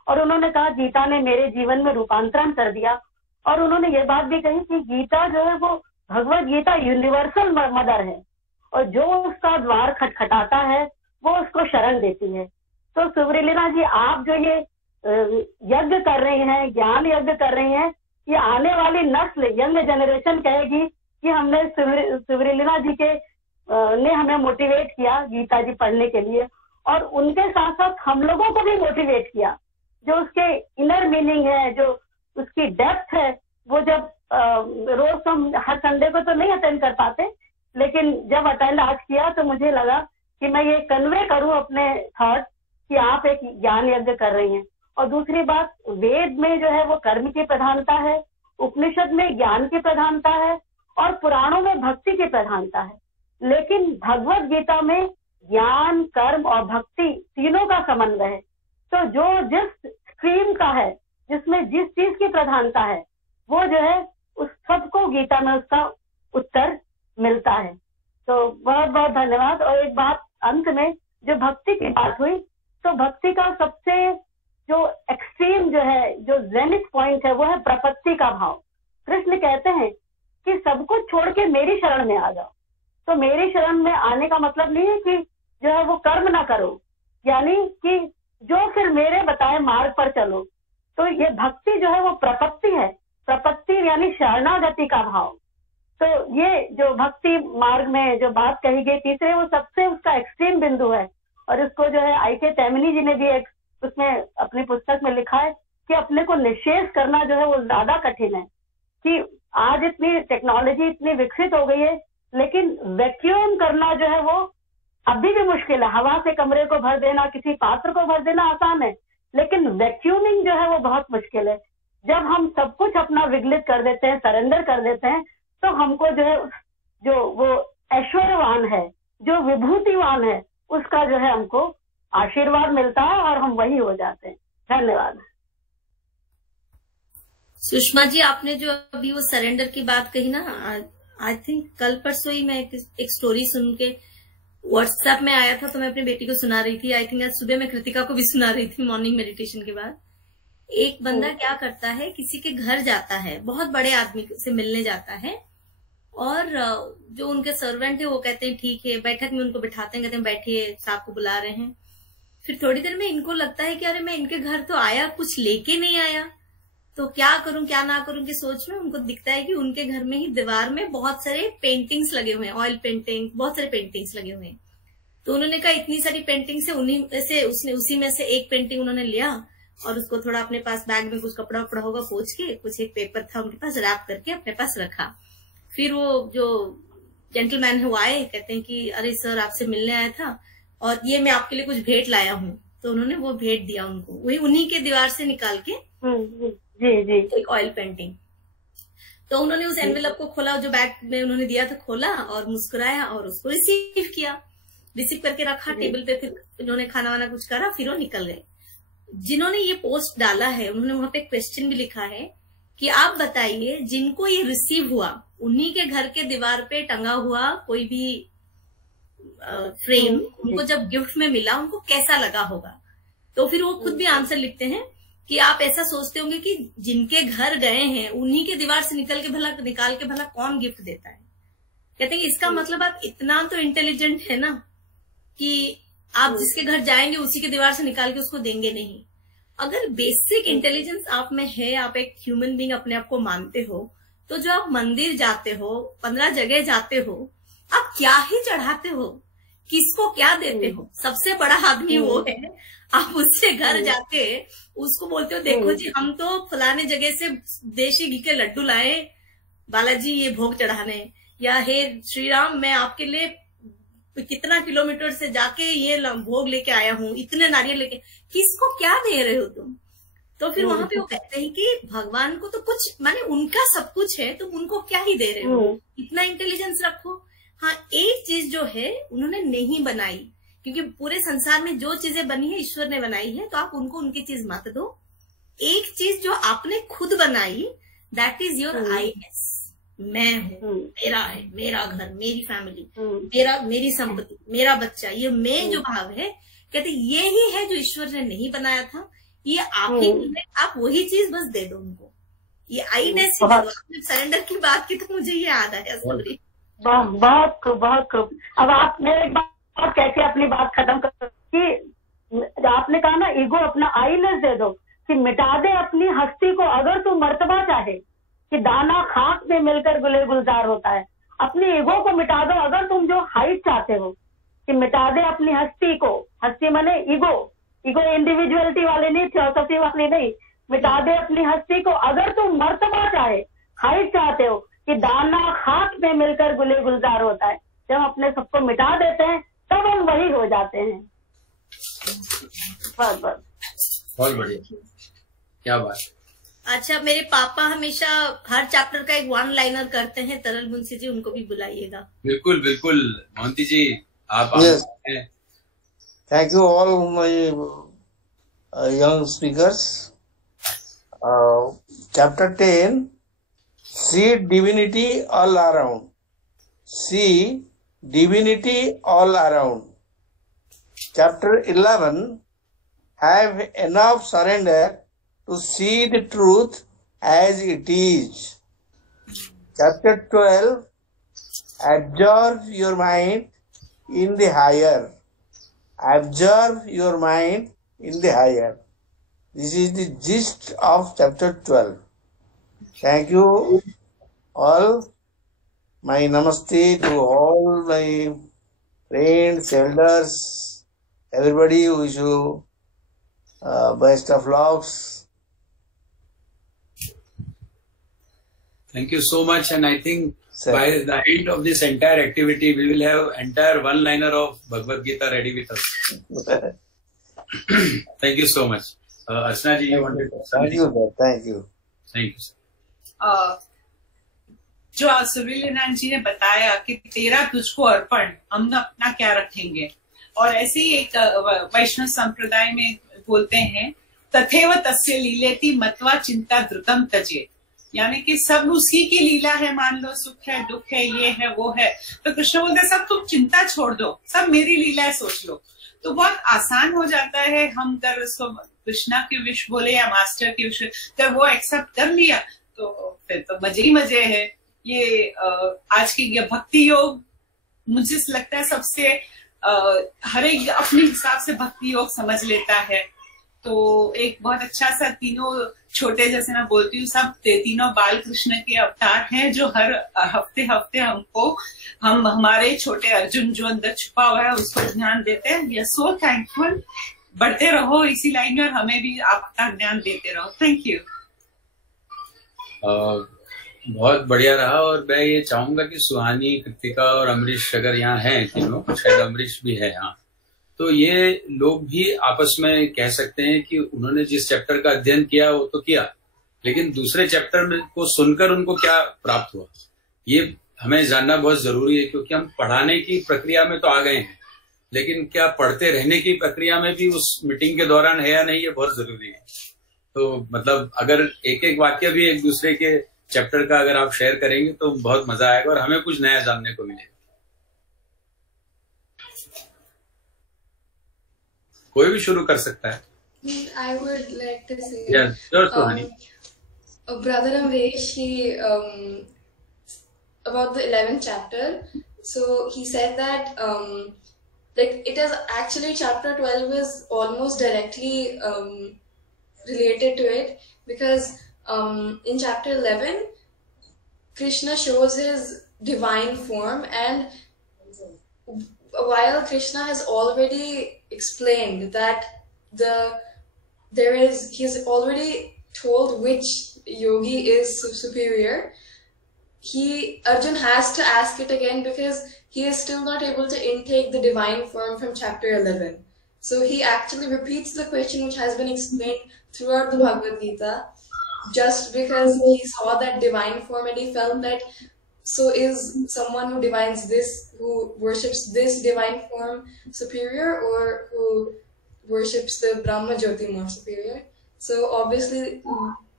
और उन्होंने कहा गीता ने मेरे जीवन में रूपांतरण कर दिया। और उन्होंने ये बात भी कही कि गीता जो है वो भगवत गीता यूनिवर्सल मदर है और जो उसका द्वार खटखटाता है वो उसको शरण देती है। तो सुब्रलीना जी, आप जो ये यज्ञ कर रही हैं, ज्ञान यज्ञ कर रही हैं, ये आने वाली नस्ल, यंग जनरेशन कहेगी कि हमने सुब्रलीना जी के ने हमें मोटिवेट किया गीता जी पढ़ने के लिए, और उनके साथ साथ हम लोगों को भी मोटिवेट किया। जो उसके इनर मीनिंग है, जो उसकी डेप्थ है, वो जब रोज हम हर संडे को तो नहीं अटेंड कर पाते, लेकिन जब अटेंड आज किया तो मुझे लगा कि मैं ये कन्वे करूं अपने थॉट कि आप एक ज्ञान यज्ञ कर रही हैं। और दूसरी बात, वेद में जो है वो कर्म की प्रधानता है, उपनिषद में ज्ञान की प्रधानता है और पुराणों में भक्ति की प्रधानता है, लेकिन भगवत गीता में ज्ञान, कर्म और भक्ति तीनों का समन्वय है। तो जो जिस स्ट्रीम का है, जिसमें जिस चीज की प्रधानता है, वो जो है उस सबको गीता में उसका उत्तर मिलता है। तो बहुत बहुत धन्यवाद। और एक बात अंत में, जो भक्ति की बात हुई, तो भक्ति का सबसे जो एक्सट्रीम जो है, जो जेनिथ पॉइंट है, वो है प्रपत्ति का भाव। कृष्ण कहते हैं कि सब कुछ छोड़ के मेरी शरण में आ जाओ। तो मेरी शरण में आने का मतलब नहीं है कि जो है वो कर्म ना करो, यानी कि जो फिर मेरे बताए मार्ग पर चलो। तो ये भक्ति जो है वो प्रपत्ति है। प्रपत्ति यानी शरणागति का भाव। तो ये जो भक्ति मार्ग में जो बात कही गई तीसरे, वो सबसे उसका एक्सट्रीम बिंदु है। और इसको जो है आई के तैमनी जी ने भी एक उसमें अपनी पुस्तक में लिखा है कि अपने को निषेध करना जो है वो ज्यादा कठिन है। कि आज इतनी टेक्नोलॉजी इतनी विकसित हो गई है, लेकिन वैक्यूम करना जो है वो अभी भी मुश्किल है। हवा से कमरे को भर देना, किसी पात्र को भर देना आसान है, लेकिन वैक्यूमिंग जो है वो बहुत मुश्किल है। जब हम सब कुछ अपना विगलित कर देते हैं, सरेंडर कर देते हैं, तो हमको जो है जो वो ऐश्वर्यवान है, जो विभूतिवान है, उसका जो है हमको आशीर्वाद मिलता है और हम वही हो जाते हैं। धन्यवाद। सुषमा जी, आपने जो अभी वो सरेंडर की बात कही ना, आई थिंक कल परसों ही मैं एक स्टोरी सुन के व्हाट्सएप में आया था, तो मैं अपनी बेटी को सुना रही थी। आई थिंक आज सुबह मैं कृतिका को भी सुना रही थी मॉर्निंग मेडिटेशन के बाद। एक बंदा क्या करता है, किसी के घर जाता है, बहुत बड़े आदमी से मिलने जाता है, और जो उनके सर्वेंट है वो कहते हैं ठीक है, बैठक में उनको बिठाते हैं, कहते हैं बैठिए, साहब को बुला रहे हैं। फिर थोड़ी देर में इनको लगता है कि अरे मैं इनके घर तो आया, कुछ लेके नहीं आया, तो क्या करूं क्या ना करूं की सोच में उनको दिखता है कि उनके घर में ही दीवार में बहुत सारे पेंटिंग्स लगे हुए हैं, ऑयल पेंटिंग, बहुत सारे पेंटिंग्स लगे हुए हैं। तो उन्होंने कहा इतनी सारी पेंटिंग से उसी में से एक पेंटिंग उन्होंने लिया और उसको थोड़ा अपने पास बैग में कुछ कपड़ा वपड़ा होगा पोंछ के, कुछ एक पेपर था उनके पास, रैप करके अपने पास रखा। फिर वो जो जेंटलमैन है वो आए, कहते हैं कि अरे सर आपसे मिलने आया था और ये मैं आपके लिए कुछ भेंट लाया हूँ। तो उन्होंने वो भेंट दिया उनको, वही उन्हीं के दीवार से निकाल के जी एक ऑयल पेंटिंग। तो उन्होंने उस एनवेलप को खोला, जो बैग में उन्होंने दिया था, खोला और मुस्कुराया और उसको रिसीव किया, रिसीव करके रखा टेबल पे। फिर उन्होंने खाना वाना कुछ करा, फिर वो निकल गए। जिन्होंने ये पोस्ट डाला है उन्होंने वहां पे क्वेश्चन भी लिखा है कि आप बताइए जिनको ये रिसीव हुआ, उन्हीं के घर के दीवार पे टंगा हुआ कोई भी फ्रेम उनको जब गिफ्ट में मिला उनको कैसा लगा होगा। तो फिर वो खुद भी आंसर लिखते हैं कि आप ऐसा सोचते होंगे कि जिनके घर गए हैं उन्हीं के दीवार से निकाल के भला कौन गिफ्ट देता है। कहते हैं इसका मतलब आप इतना तो इंटेलिजेंट है ना कि आप जिसके घर जाएंगे उसी के दीवार से निकाल के उसको देंगे नहीं। अगर बेसिक इंटेलिजेंस आप में है, आप एक ह्यूमन बीइंग अपने आप को मानते हो, तो जो आप मंदिर जाते हो, 15 जगह जाते हो, आप क्या ही चढ़ाते हो, किसको क्या देते हो, सबसे बड़ा आदमी वो है। आप उससे घर जाके उसको बोलते हो देखो जी हम तो फलाने जगह से देशी घी के लड्डू लाए बालाजी ये भोग चढ़ाने, या हे श्री राम मैं आपके लिए कितना किलोमीटर से जाके ये भोग लेके आया हूँ, इतने नारियल लेके, किसको क्या दे रहे हो तुम। तो फिर वहां पे वो कहते हैं कि भगवान को तो कुछ माने उनका सब कुछ है, तुम उनको क्या ही दे रहे हो, इतना इंटेलिजेंस रखो। हाँ, एक चीज जो है उन्होंने नहीं बनाई, क्योंकि पूरे संसार में जो चीजें बनी है ईश्वर ने बनाई है, तो आप उनको उनकी चीज मत दो। एक चीज जो आपने खुद बनाई, दैट इज योर आईनेस। मैं हूँ, मेरा है, मेरा घर, मेरी फैमिली, मेरी संपत्ति, मेरा बच्चा, ये मैं जो भाव है, कहते ये ही है जो ईश्वर ने नहीं बनाया था, ये आप ही है, आप वही चीज बस दे दो उनको। ये आईनेस ही दे दो। आपने सरेंडर की बात की तो मुझे ये याद आया। सॉरी, बहुत खूब। अब आप मेरे एक बात कैसे अपनी बात खत्म कर कि आपने कहा ना ईगो अपना आईनेस दे दो, कि मिटा दे अपनी हस्ती को। अगर तू मर्तबा चाहे कि दाना खाक में मिलकर गुले गुलजार होता है, अपनी ईगो को मिटा दो। अगर तुम जो हाइट चाहते हो कि मिटा दे अपनी हस्ती को, हस्ती माने ईगो इंडिविजुअलिटी वाले नहीं, थियोसॉफी वाली नहीं, मिटा दे अपनी हस्ती को। अगर तुम मर्तबा चाहे, हाइट चाहते हो कि दाना खाक में मिलकर गुले गुलजार होता है, जब हम अपने सबको मिटा देते हैं तब हम वही हो जाते हैं। बहुत बढ़िया, क्या बात। अच्छा, मेरे पापा हमेशा हर चैप्टर का एक वन लाइनर करते हैं, तरल मुंशी जी, उनको भी बुलाइएगा। बिल्कुल बिल्कुल, मोहंती जी आप Yes. Thank you all my young speakers. Chapter 10, see divinity all around. See divinity all around. Chapter 11, have enough surrender to see the truth as it is. Chapter 12, absorb your mind in the higher. Observe your mind in the higher. This is the gist of chapter 12. Thank you all. My namaste to all my friends, elders, everybody. Wish you best of lucks. Thank you so much, and I think by the end of this entire activity, we will have entire one-liner of Bhagavad Gita ready with us. Thank you so much. Archana ji, you wanted to say Thank you, sir. Thank you. Thank you, sir. जो सुरीलीनाथ जी ने बताया कि तेरा तुझको अर्पण, हम अपना क्या रखेंगे, और ऐसे ही एक वैष्णव संप्रदाय में बोलते हैं, तथैव तस्य लीलेति मत्वा चिंता द्रुतम तजे, यानी कि सब उसी की लीला है, मान लो सुख है, दुख है, ये है, वो है, तो कृष्ण बोलते सब तुम चिंता छोड़ दो, सब मेरी लीला है, सोच लो। तो बहुत आसान हो जाता है। हम अगर उसको कृष्णा की विश बोले या मास्टर की विश, जब वो एक्सेप्ट कर लिया तो फिर तो मजे ही मजे है। ये आज की ये भक्ति योग मुझे लगता है सबसे हर एक अपने हिसाब से भक्ति योग समझ लेता है। तो एक बहुत अच्छा सा, तीनों छोटे, जैसे मैं बोलती हूँ, सब तीनों बाल कृष्ण के अवतार हैं, जो हर हफ्ते हफ्ते हमको हमारे छोटे अर्जुन जो अंदर छुपा हुआ है उसको ध्यान देते हैं। We are so thankful. बढ़ते रहो इसी लाइन में और हमें भी आपका ज्ञान देते रहो। Thank you. बहुत बढ़िया रहा। और मैं ये चाहूंगा कि सुहानी, कृतिका और अमरीश अगर यहाँ हैं तीनों, शायद अमरीश भी है यहाँ, तो ये लोग भी आपस में कह सकते हैं कि उन्होंने जिस चैप्टर का अध्ययन किया वो तो किया, लेकिन दूसरे चैप्टर में को सुनकर उनको क्या प्राप्त हुआ, ये हमें जानना बहुत जरूरी है। क्योंकि हम पढ़ाने की प्रक्रिया में तो आ गए हैं, लेकिन क्या पढ़ते रहने की प्रक्रिया में भी उस मीटिंग के दौरान है या नहीं, ये बहुत जरूरी है। तो मतलब अगर एक एक वाक्य भी एक दूसरे के चैप्टर का अगर आप शेयर करेंगे तो बहुत मजा आएगा और हमें कुछ नया जानने को मिलेगा। कोई भी शुरू कर सकता है। I would like to say, yes, sure, Suhani. Brother Amresh, he about the 11th chapter. So he said that like it is actually chapter 12 is almost directly related to it, because in chapter 11 Krishna shows his divine form, and while Krishna has already explained that he's already told which yogi is superior, Arjun has to ask it again because he is still not able to intake the divine form from chapter 11. So he actually repeats the question which has been explained throughout the Bhagavad Gita, just because he saw that divine form and he felt that So is someone who worships this divine form superior, or who worships the Brahma Jyoti more superior? So obviously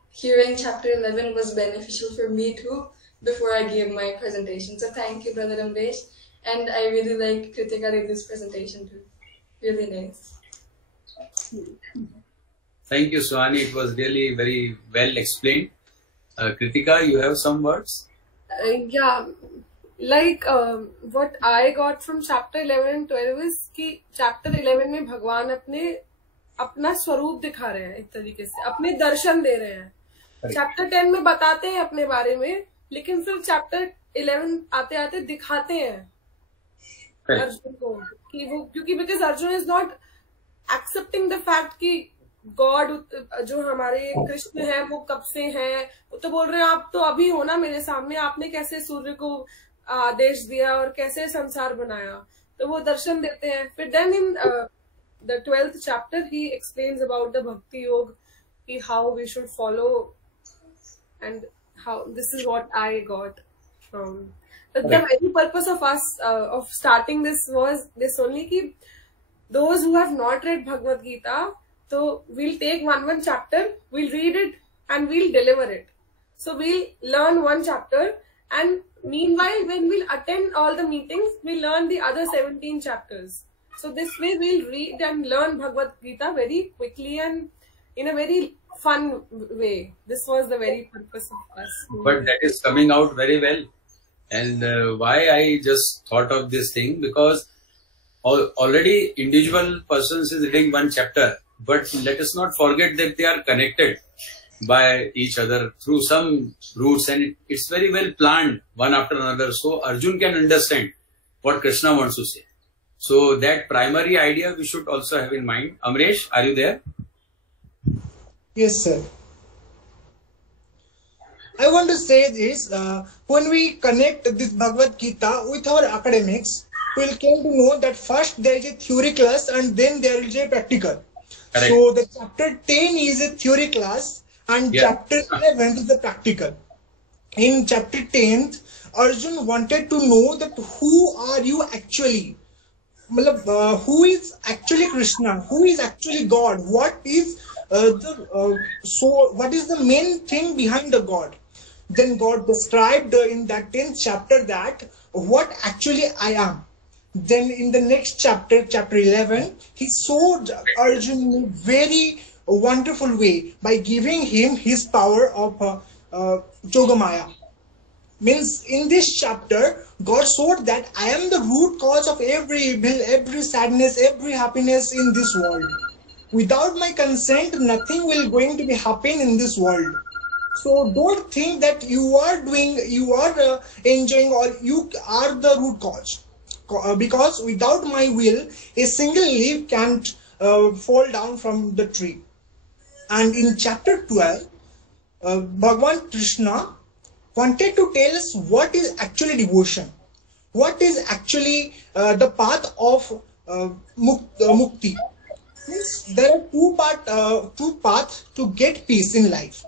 hearing chapter 11 was beneficial for me too before I gave my presentation. So thank you, Brother Amresh. And I really like Kritika Devi's presentation too. Really nice. Thank you, Suhani. It was really very well explained. Kritika, you have some words? Yeah, like what I got from chapter 11 and 12 is कि chapter 11 में भगवान अपना स्वरूप दिखा रहे हैं, एक तरीके से अपने दर्शन दे रहे हैं. चैप्टर 10 में बताते हैं अपने बारे में, लेकिन फिर चैप्टर 11 आते आते दिखाते हैं अर्जुन को कि वो, क्योंकि because Arjun is not accepting the fact कि गॉड जो हमारे कृष्ण है वो कब से हैं. वो तो बोल रहे हैं आप तो अभी हो ना मेरे सामने, आपने कैसे सूर्य को आदेश दिया और कैसे संसार बनाया. तो वो दर्शन देते हैं. फिर then in the 12th chapter he explains about the bhakti yoga, how we should follow, and how this is what I got from the very purpose of us of starting this was this only ki those who have not read Bhagavad Gita, so we'll take one chapter, we'll read it and we'll deliver it. So we'll learn one chapter, and meanwhile when we'll attend all the meetings we'll learn the other 17 chapters. So this way we'll read and learn Bhagavad Gita very quickly and in a very fun way. This was the very purpose of us. But that is coming out very well. And why I just thought of this thing, because already individual persons is reading one chapter, but let us not forget that they are connected by each other through some routes, and it's very well planned one after another, so Arjun can understand what Krishna wants to say. So that primary idea we should also have in mind. Amresh, are you there? Yes, sir. I want to say this, when we connect this Bhagavad Gita with our academics, we will come to know that first there is a theory class and then there is a practical. Correct. So the chapter 10 is a theory class and chapter 11 is the practical. In chapter 10, Arjun wanted to know that who are you actually? Who is actually Krishna? Who is actually God? What is what is the main thing behind the God? Then God described in that 10th chapter that what actually I am. Then in the next chapter, chapter 11, he showed Arjun in a very wonderful way by giving him his power of Yogamaya. Means in this chapter, God showed that I am the root cause of every evil, every sadness, every happiness in this world. Without my consent, nothing will going to be happen in this world. So don't think that you are enjoying, or you are the root cause. Because without my will, a single leaf can't fall down from the tree. And in chapter 12, Bhagavan Krishna wanted to tell us what is actually devotion, what is actually the path of mukti. Means there are two paths to get peace in life.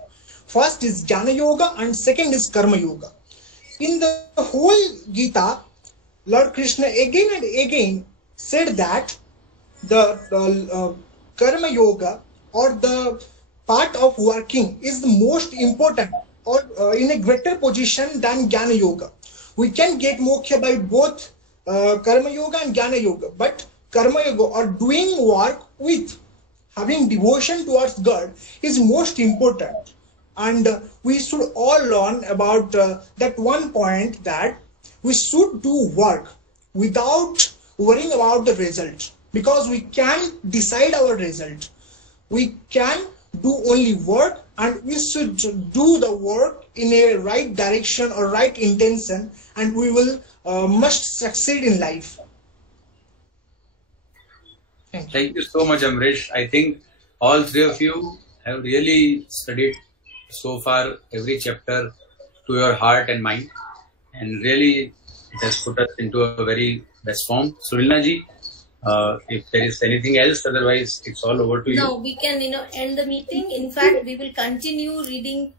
First is Jnana Yoga and second is Karma Yoga. In the whole Gita, Lord Krishna again and again said that the Karma Yoga, or the part of working, is the most important, or in a greater position than Jnana Yoga. We can get moksha by both Karma Yoga and Jnana Yoga, but Karma Yoga, or doing work with having devotion towards God, is most important. And we should all learn about that one point, that we should do work without worrying about the result, because we can decide our result. We can do only work, and we should do the work in a right direction or right intention, and we will must succeed in life. Thank you so much, Amresh. I think all three of you have really studied so far every chapter to your heart and mind, and really it has put us into a very best form. Surilna ji, if there is anything else, otherwise it's all over to you. No, we can end the meeting. In fact, we will continue reading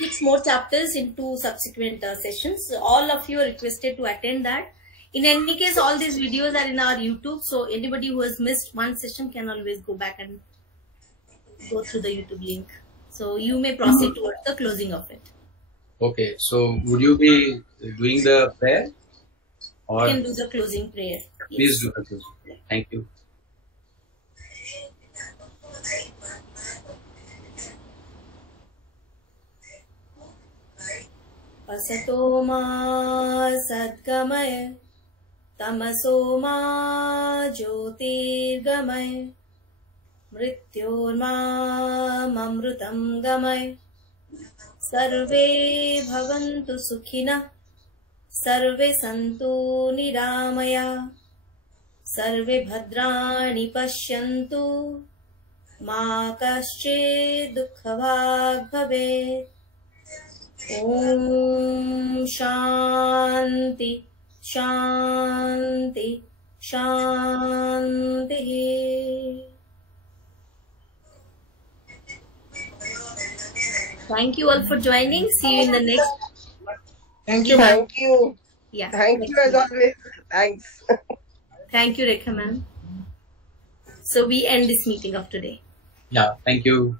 6 more chapters in 2 subsequent sessions. All of you are requested to attend that. In any case, all these videos are in our YouTube, so anybody who has missed one session can always go back and go through the YouTube link. So you may proceed towards the closing of it. Okay, so would you be doing the prayer? Or You can do the closing prayer. please do the closing prayer. Thank you. Asato ma sadgamaya, tamaso ma jyotirgamaya, mrityorma mamrutam gamaya, sarve bhavantu sukhina, sarve santu niramaya, sarve bhadrani pashyantu, ma kaschid dukhavag bhavet. Om Shanti Shanti Shanti. Thank you all for joining. See you in the next. Thank you. Thank you. Yeah. Thank you as always. Thanks. Thank you, Rekha ma'am. So we end this meeting of today. Yeah, thank you.